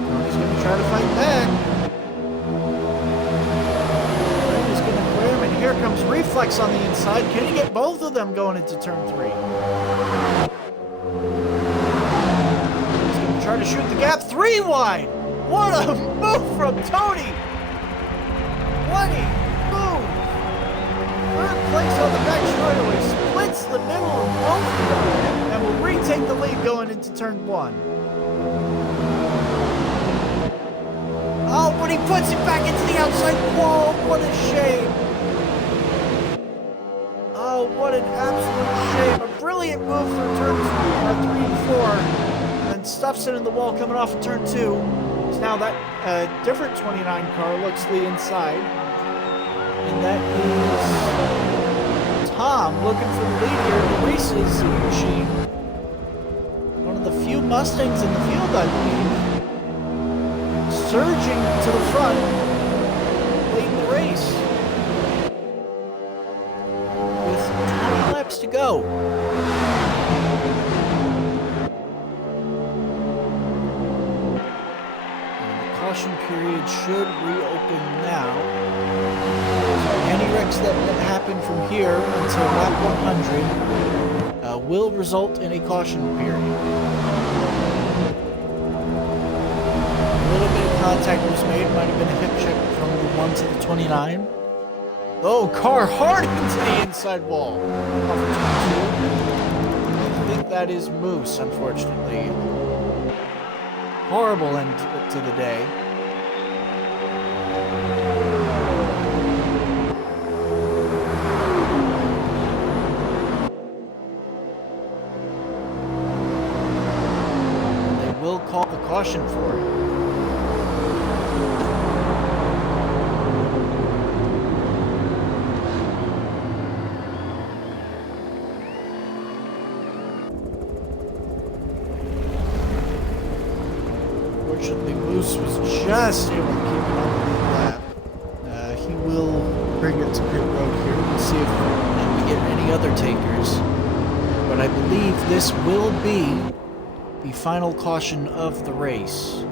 Tony's going to try to fight back. here comes Reflex on the inside. Can he get both of them going into turn 3? He's going to try to shoot the gap. 3 wide. What a move from Tony. What a move. Third place on the back straightaway. Splits the middle of both of them. And will retake the lead going into turn 1. Oh, but he puts it back into the outside wall. What a shame. Oh, what an absolute shame. A brilliant move for turns 3 and 4. And then stuffs it in the wall coming off of turn 2. So now that different 29 car looks the inside. And that is Tom looking for the lead here in the Reese's machine. One of the few Mustangs in the field, I believe. Surging to the front late in the race with 20 laps to go. And the caution period should reopen now. Any wrecks that happen from here until lap 100 will result in a caution period. Contact was made, might have been a hip check from the 1 to the 29. Oh, car hard into the inside wall. Off of turn 2. I think that is Moose, unfortunately. Horrible end to the day. They will call the caution for it. Unfortunately, Moose was just able to keep it on the lead lap. He will bring it to pit road here. We'll see if we get any other takers. But I believe this will be the final caution of the race.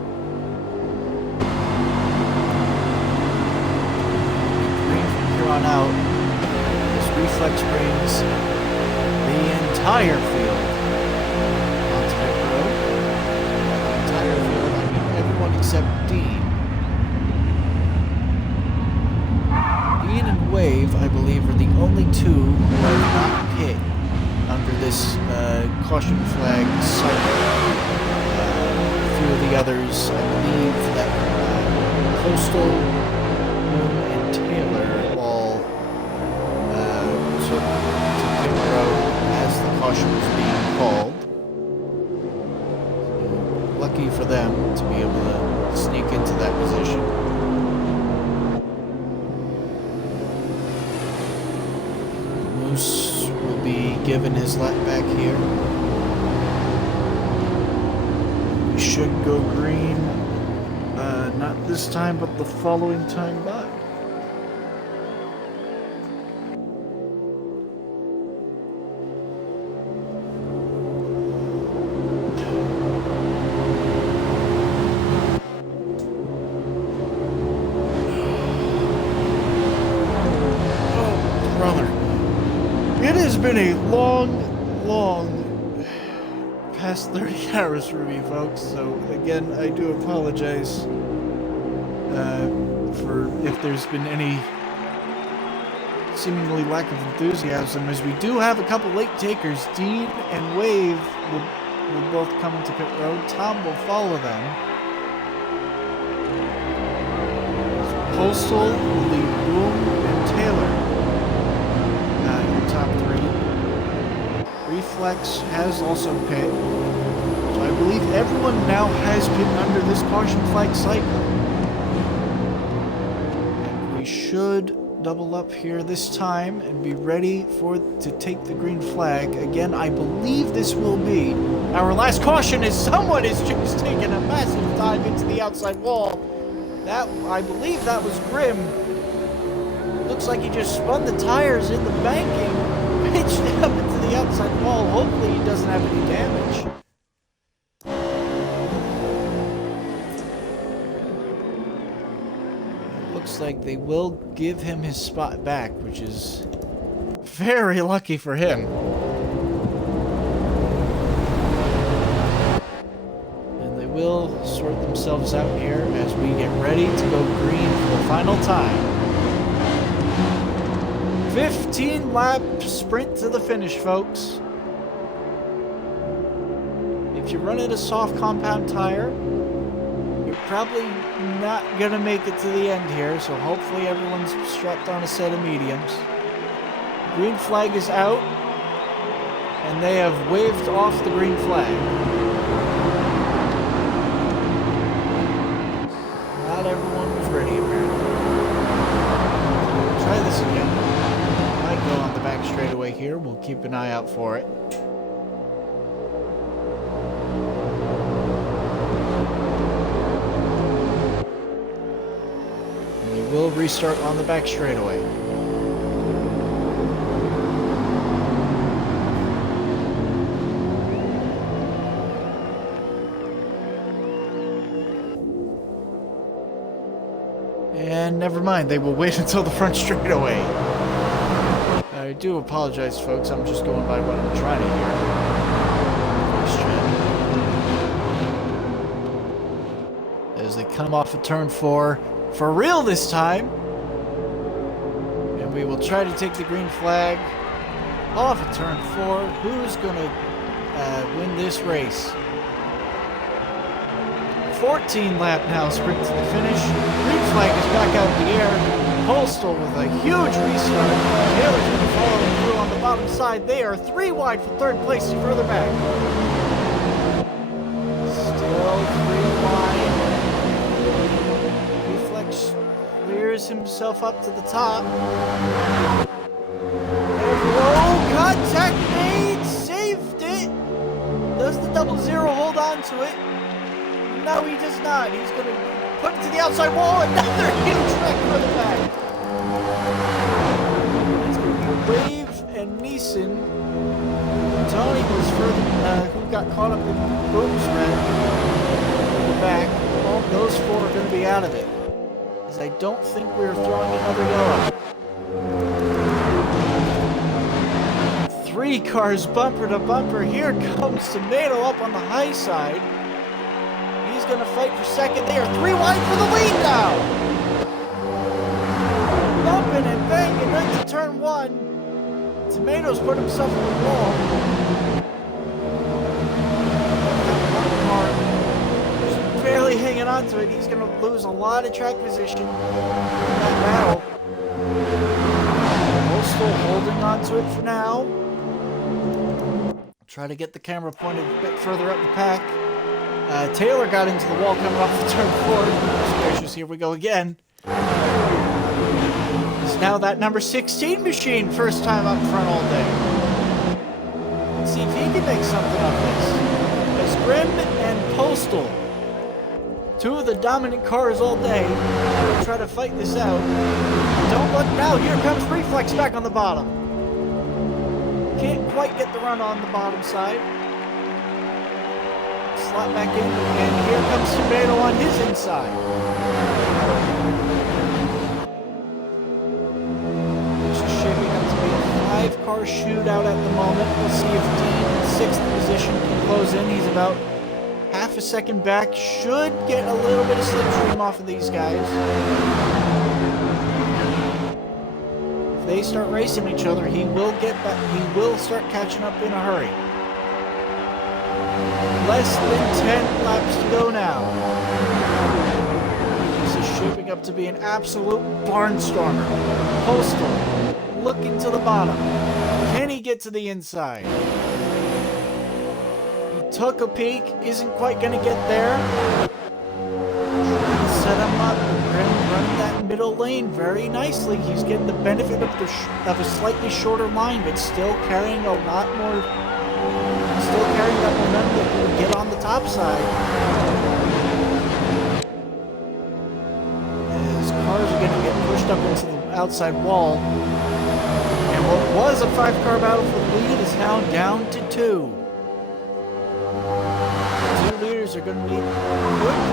Green from here on out. This Reflex brings the entire field onto pit road. The entire field. Except Dean. Dean and Wave, I believe, are the only two who have not hit under this caution flag cycle. A few of the others, I believe, that Coastal, Moon, and Taylor all took to pit road as the caution was being called. Lucky for them to be able to sneak into that position. Moose will be given his lap back here. We should go green, not this time, but the following time back. It's been a long past 30 hours for me, folks, so again, I do apologize for if there's been any seemingly lack of enthusiasm, as we do have a couple late takers. Dean and Wave will both come into pit road. Tom will follow them. Postal will lead Boom and Taylor. Your top 3. Reflex has also pit. So I believe everyone now has been under this caution flag cycle. And we should double up here this time and be ready to take the green flag. Again, I believe this will be our last caution, as someone is just taking a massive dive into the outside wall. I believe that was Grim. Looks like he just spun the tires in the banking, pitched it up into the outside wall. Hopefully he doesn't have any damage. looks like they will give him his spot back, which is very lucky for him. And they will sort themselves out here as we get ready to go green for the final time. 15-lap sprint to the finish, folks. If you run it a soft compound tire, you're probably not going to make it to the end here, so hopefully everyone's strapped on a set of mediums. Green flag is out, and they have waved off the green flag. Not everyone was ready, apparently. We'll try this again. Might go on the back straightaway here. We'll keep an eye out for it. Will restart on the back straightaway. And never mind, they will wait until the front straightaway. I do apologize, folks. I'm just going by what I'm trying to hear. As they come off of turn 4. For real this time. And we will try to take the green flag off of turn 4. Who's going to win this race? 14 lap now, sprint to the finish. Green flag is back out in the air. Postal with a huge restart. Taylor's going to follow them through on the bottom side. They are 3 wide for third place and further back. Still 3 wide. Clears himself up to the top. Oh, contact made! Saved it! Does the 00 hold on to it? No, he does not. He's going to put it to the outside wall. Another huge wreck further back. It's going to be Wave and Neeson. Tony was further, who got caught up in Boom's wreck in the back. All those 4 are going to be out of it. I don't think we're throwing another yellow. 3 cars bumper to bumper. Here comes Tomato up on the high side. He's going to fight for second. They are 3 wide for the lead now. Bumping and banging into turn 1. Tomato's put himself in the wall. Barely hanging on to it. He's going to lose a lot of track position in that battle. Postal holding on to it for now. Try to get the camera pointed a bit further up the pack. Taylor got into the wall coming off the turn 4. Gracious, here we go again. It's now that number 16 machine, first time up front all day. Let's see if he can make something of this. As Grim and Postal, 2 of the dominant cars all day, try to fight this out. Don't look now. Here comes Reflex back on the bottom. Can't quite get the run on the bottom side. Slot back in, and here comes Tomato on his inside. This is shaping up to be a 5-car shootout at the moment. We'll see if Dean in 6th position can close in. He's about half a second back. Should get a little bit of slipstream off of these guys. If they start racing each other, he will get back. He will start catching up in a hurry. Less than 10 laps to go now. This is shaping up to be an absolute barnstormer. Postal looking to the bottom. Can he get to the inside? Took a peek, isn't quite going to get there. Set him up, running that middle lane very nicely. He's getting the benefit of a slightly shorter line, but still carrying a lot more, still carrying that momentum that will get on the top side. His cars are going to get pushed up into the outside wall. And what was a 5-car battle for the lead is now down to 2. leaders are going to need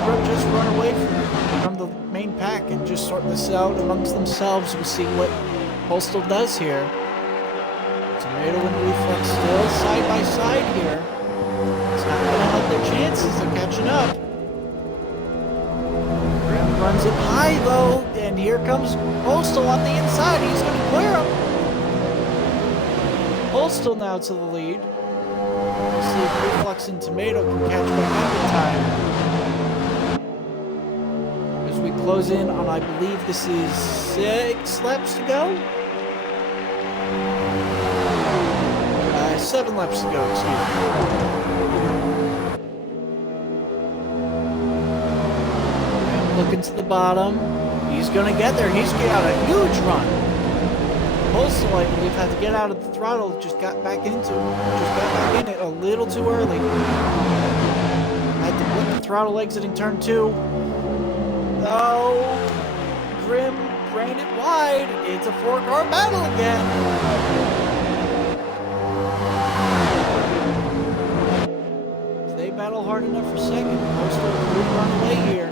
could just run away from the main pack and just sort this out amongst themselves. We'll see what Postal does here. Tomato and Reflex still side by side here. It's not going to help their chances of catching up. Grim runs it high though, and here comes Postal on the inside. He's going to clear him. Postal now to the lead. We'll see if Reflex and Tomato can catch back up in time. As we close in on, I believe this is 6 laps to go? 7 laps to go, excuse me. And looking to the bottom. He's going to get there. He's got a huge run. Postal, I believe, had to get out of the throttle. Just got back in it a little too early. Had to put the throttle exiting turn 2. Oh, Grim ran it wide. It's a 4-car battle again. They battle hard enough for second. Postal could run away here.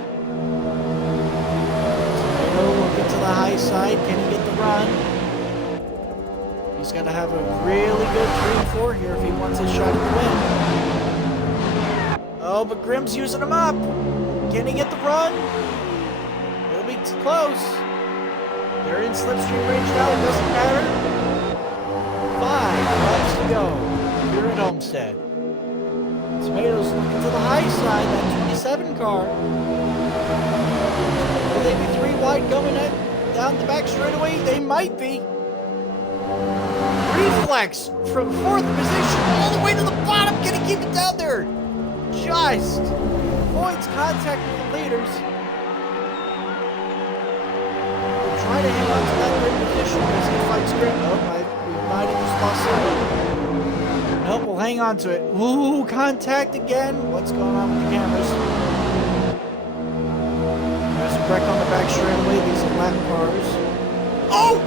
Tomato will get to the high side. Can he get the run? He's got to have a really good 3 and 4 here if he wants his shot at the win. Oh, but Grim's using him up. Can he get the run? It'll be too close. They're in slipstream range now. It doesn't matter. 5 laps to go here at Homestead. Tomatoes looking to the high side. That 27 car. Will they be 3 wide going down the back straightaway? They might be. Reflex from 4th position all the way to the bottom. Can he keep it down there? Just avoids contact with the leaders. We'll try to hang on to that 3rd position as he fights Grim. Oh, we might have just lost something. Nope, we'll hang on to it. Ooh, contact again. What's going on with the cameras? There's a wreck on the back straightaway. These are lap cars. Oh!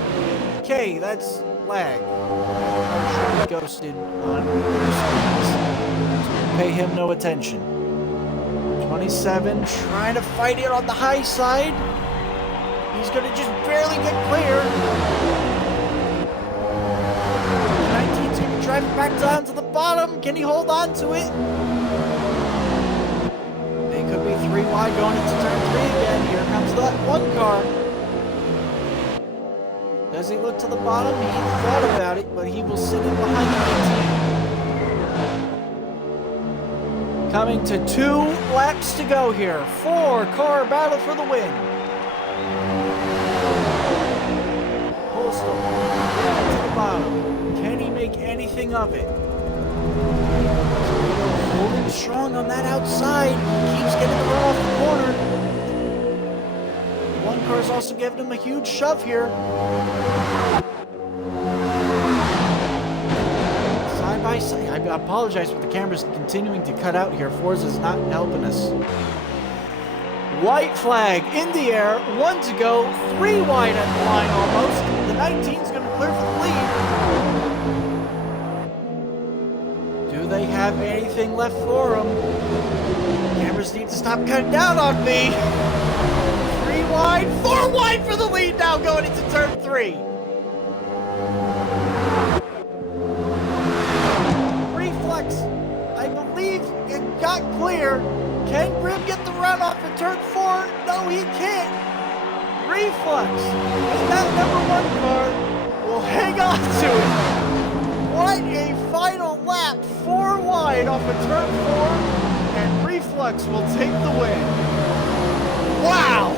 Okay, that's lag. Our ghosted on their screens. So we'll pay him no attention. 27 trying to fight it on the high side. He's going to just barely get clear. The 19's going to drive it back down to the bottom. Can he hold on to it? They could be 3 wide going into turn 3 again. Here comes that 1 car. Does he look to the bottom? He thought about it, but he will sit in behind the 18. Coming to 2 laps to go here. 4-car battle for the win. Postal to the bottom. Can he make anything of it? Holding strong on that outside. He keeps getting the run off the corner. 1 car's also giving him a huge shove here. Side by side. I apologize for the cameras continuing to cut out here. Forza's not helping us. White flag in the air. 1 to go. 3 wide at the line almost. The 19's going to clear for the lead. Do they have anything left for them? Cameras need to stop cutting down on me. 3 wide, 4 wide for the lead now going into turn 3. Reflex, I believe it got clear. Can Grim get the run off in turn 4? No, he can't. Reflex, and that number 1 car will hang on to it. What a final lap, 4 wide off of turn 4, and Reflex will take the win. Wow!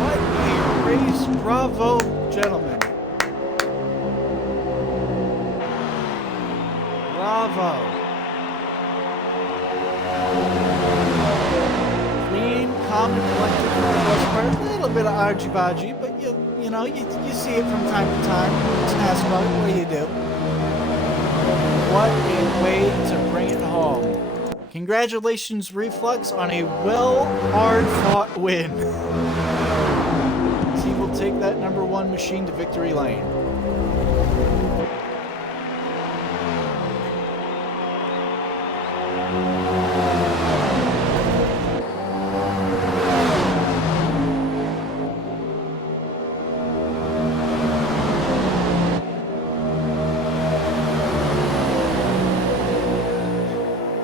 What a race, bravo, gentlemen. Bravo. Clean, calm, and collected for the most part. A little bit of argy-bargy, but you know, you see it from time to time. It's NASCAR, what do you do? What a way to bring it home. Congratulations, Reflex, on a hard-fought win. He will take that number 1 machine to victory lane.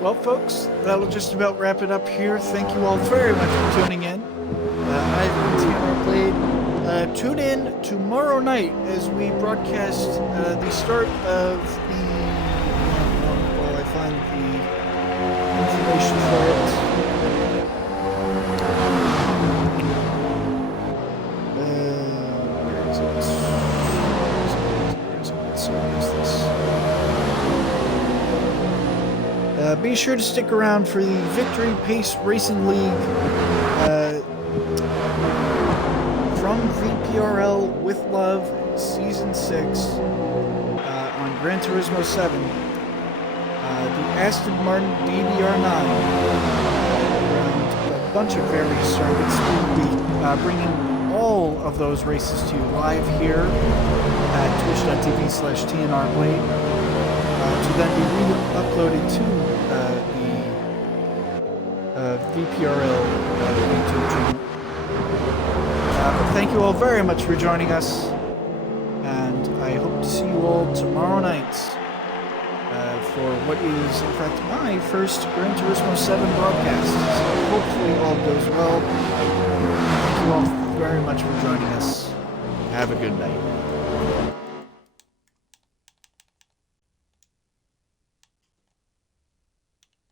Well, folks, that'll just about wrap it up here. Thank you all very much for tuning in. I've been TNR Played. Tune in tomorrow night as we broadcast the start of the... while I find the information for it. Where is it? Sorry, is this? Be sure to stick around for the Victory Pace Racing League from VPRL with Love Season 6 on Gran Turismo 7. The Aston Martin DBR9 around a bunch of various circuits. We'll be bringing all of those races to you live here at twitch.tv/TNRPlay to then be uploaded to the VPRL YouTube channel. But thank you all very much for joining us, and I hope to see you all tomorrow night for what is, in fact, my first Gran Turismo 7 broadcast. So hopefully all goes well. Thank you all very much for joining us. Have a good night.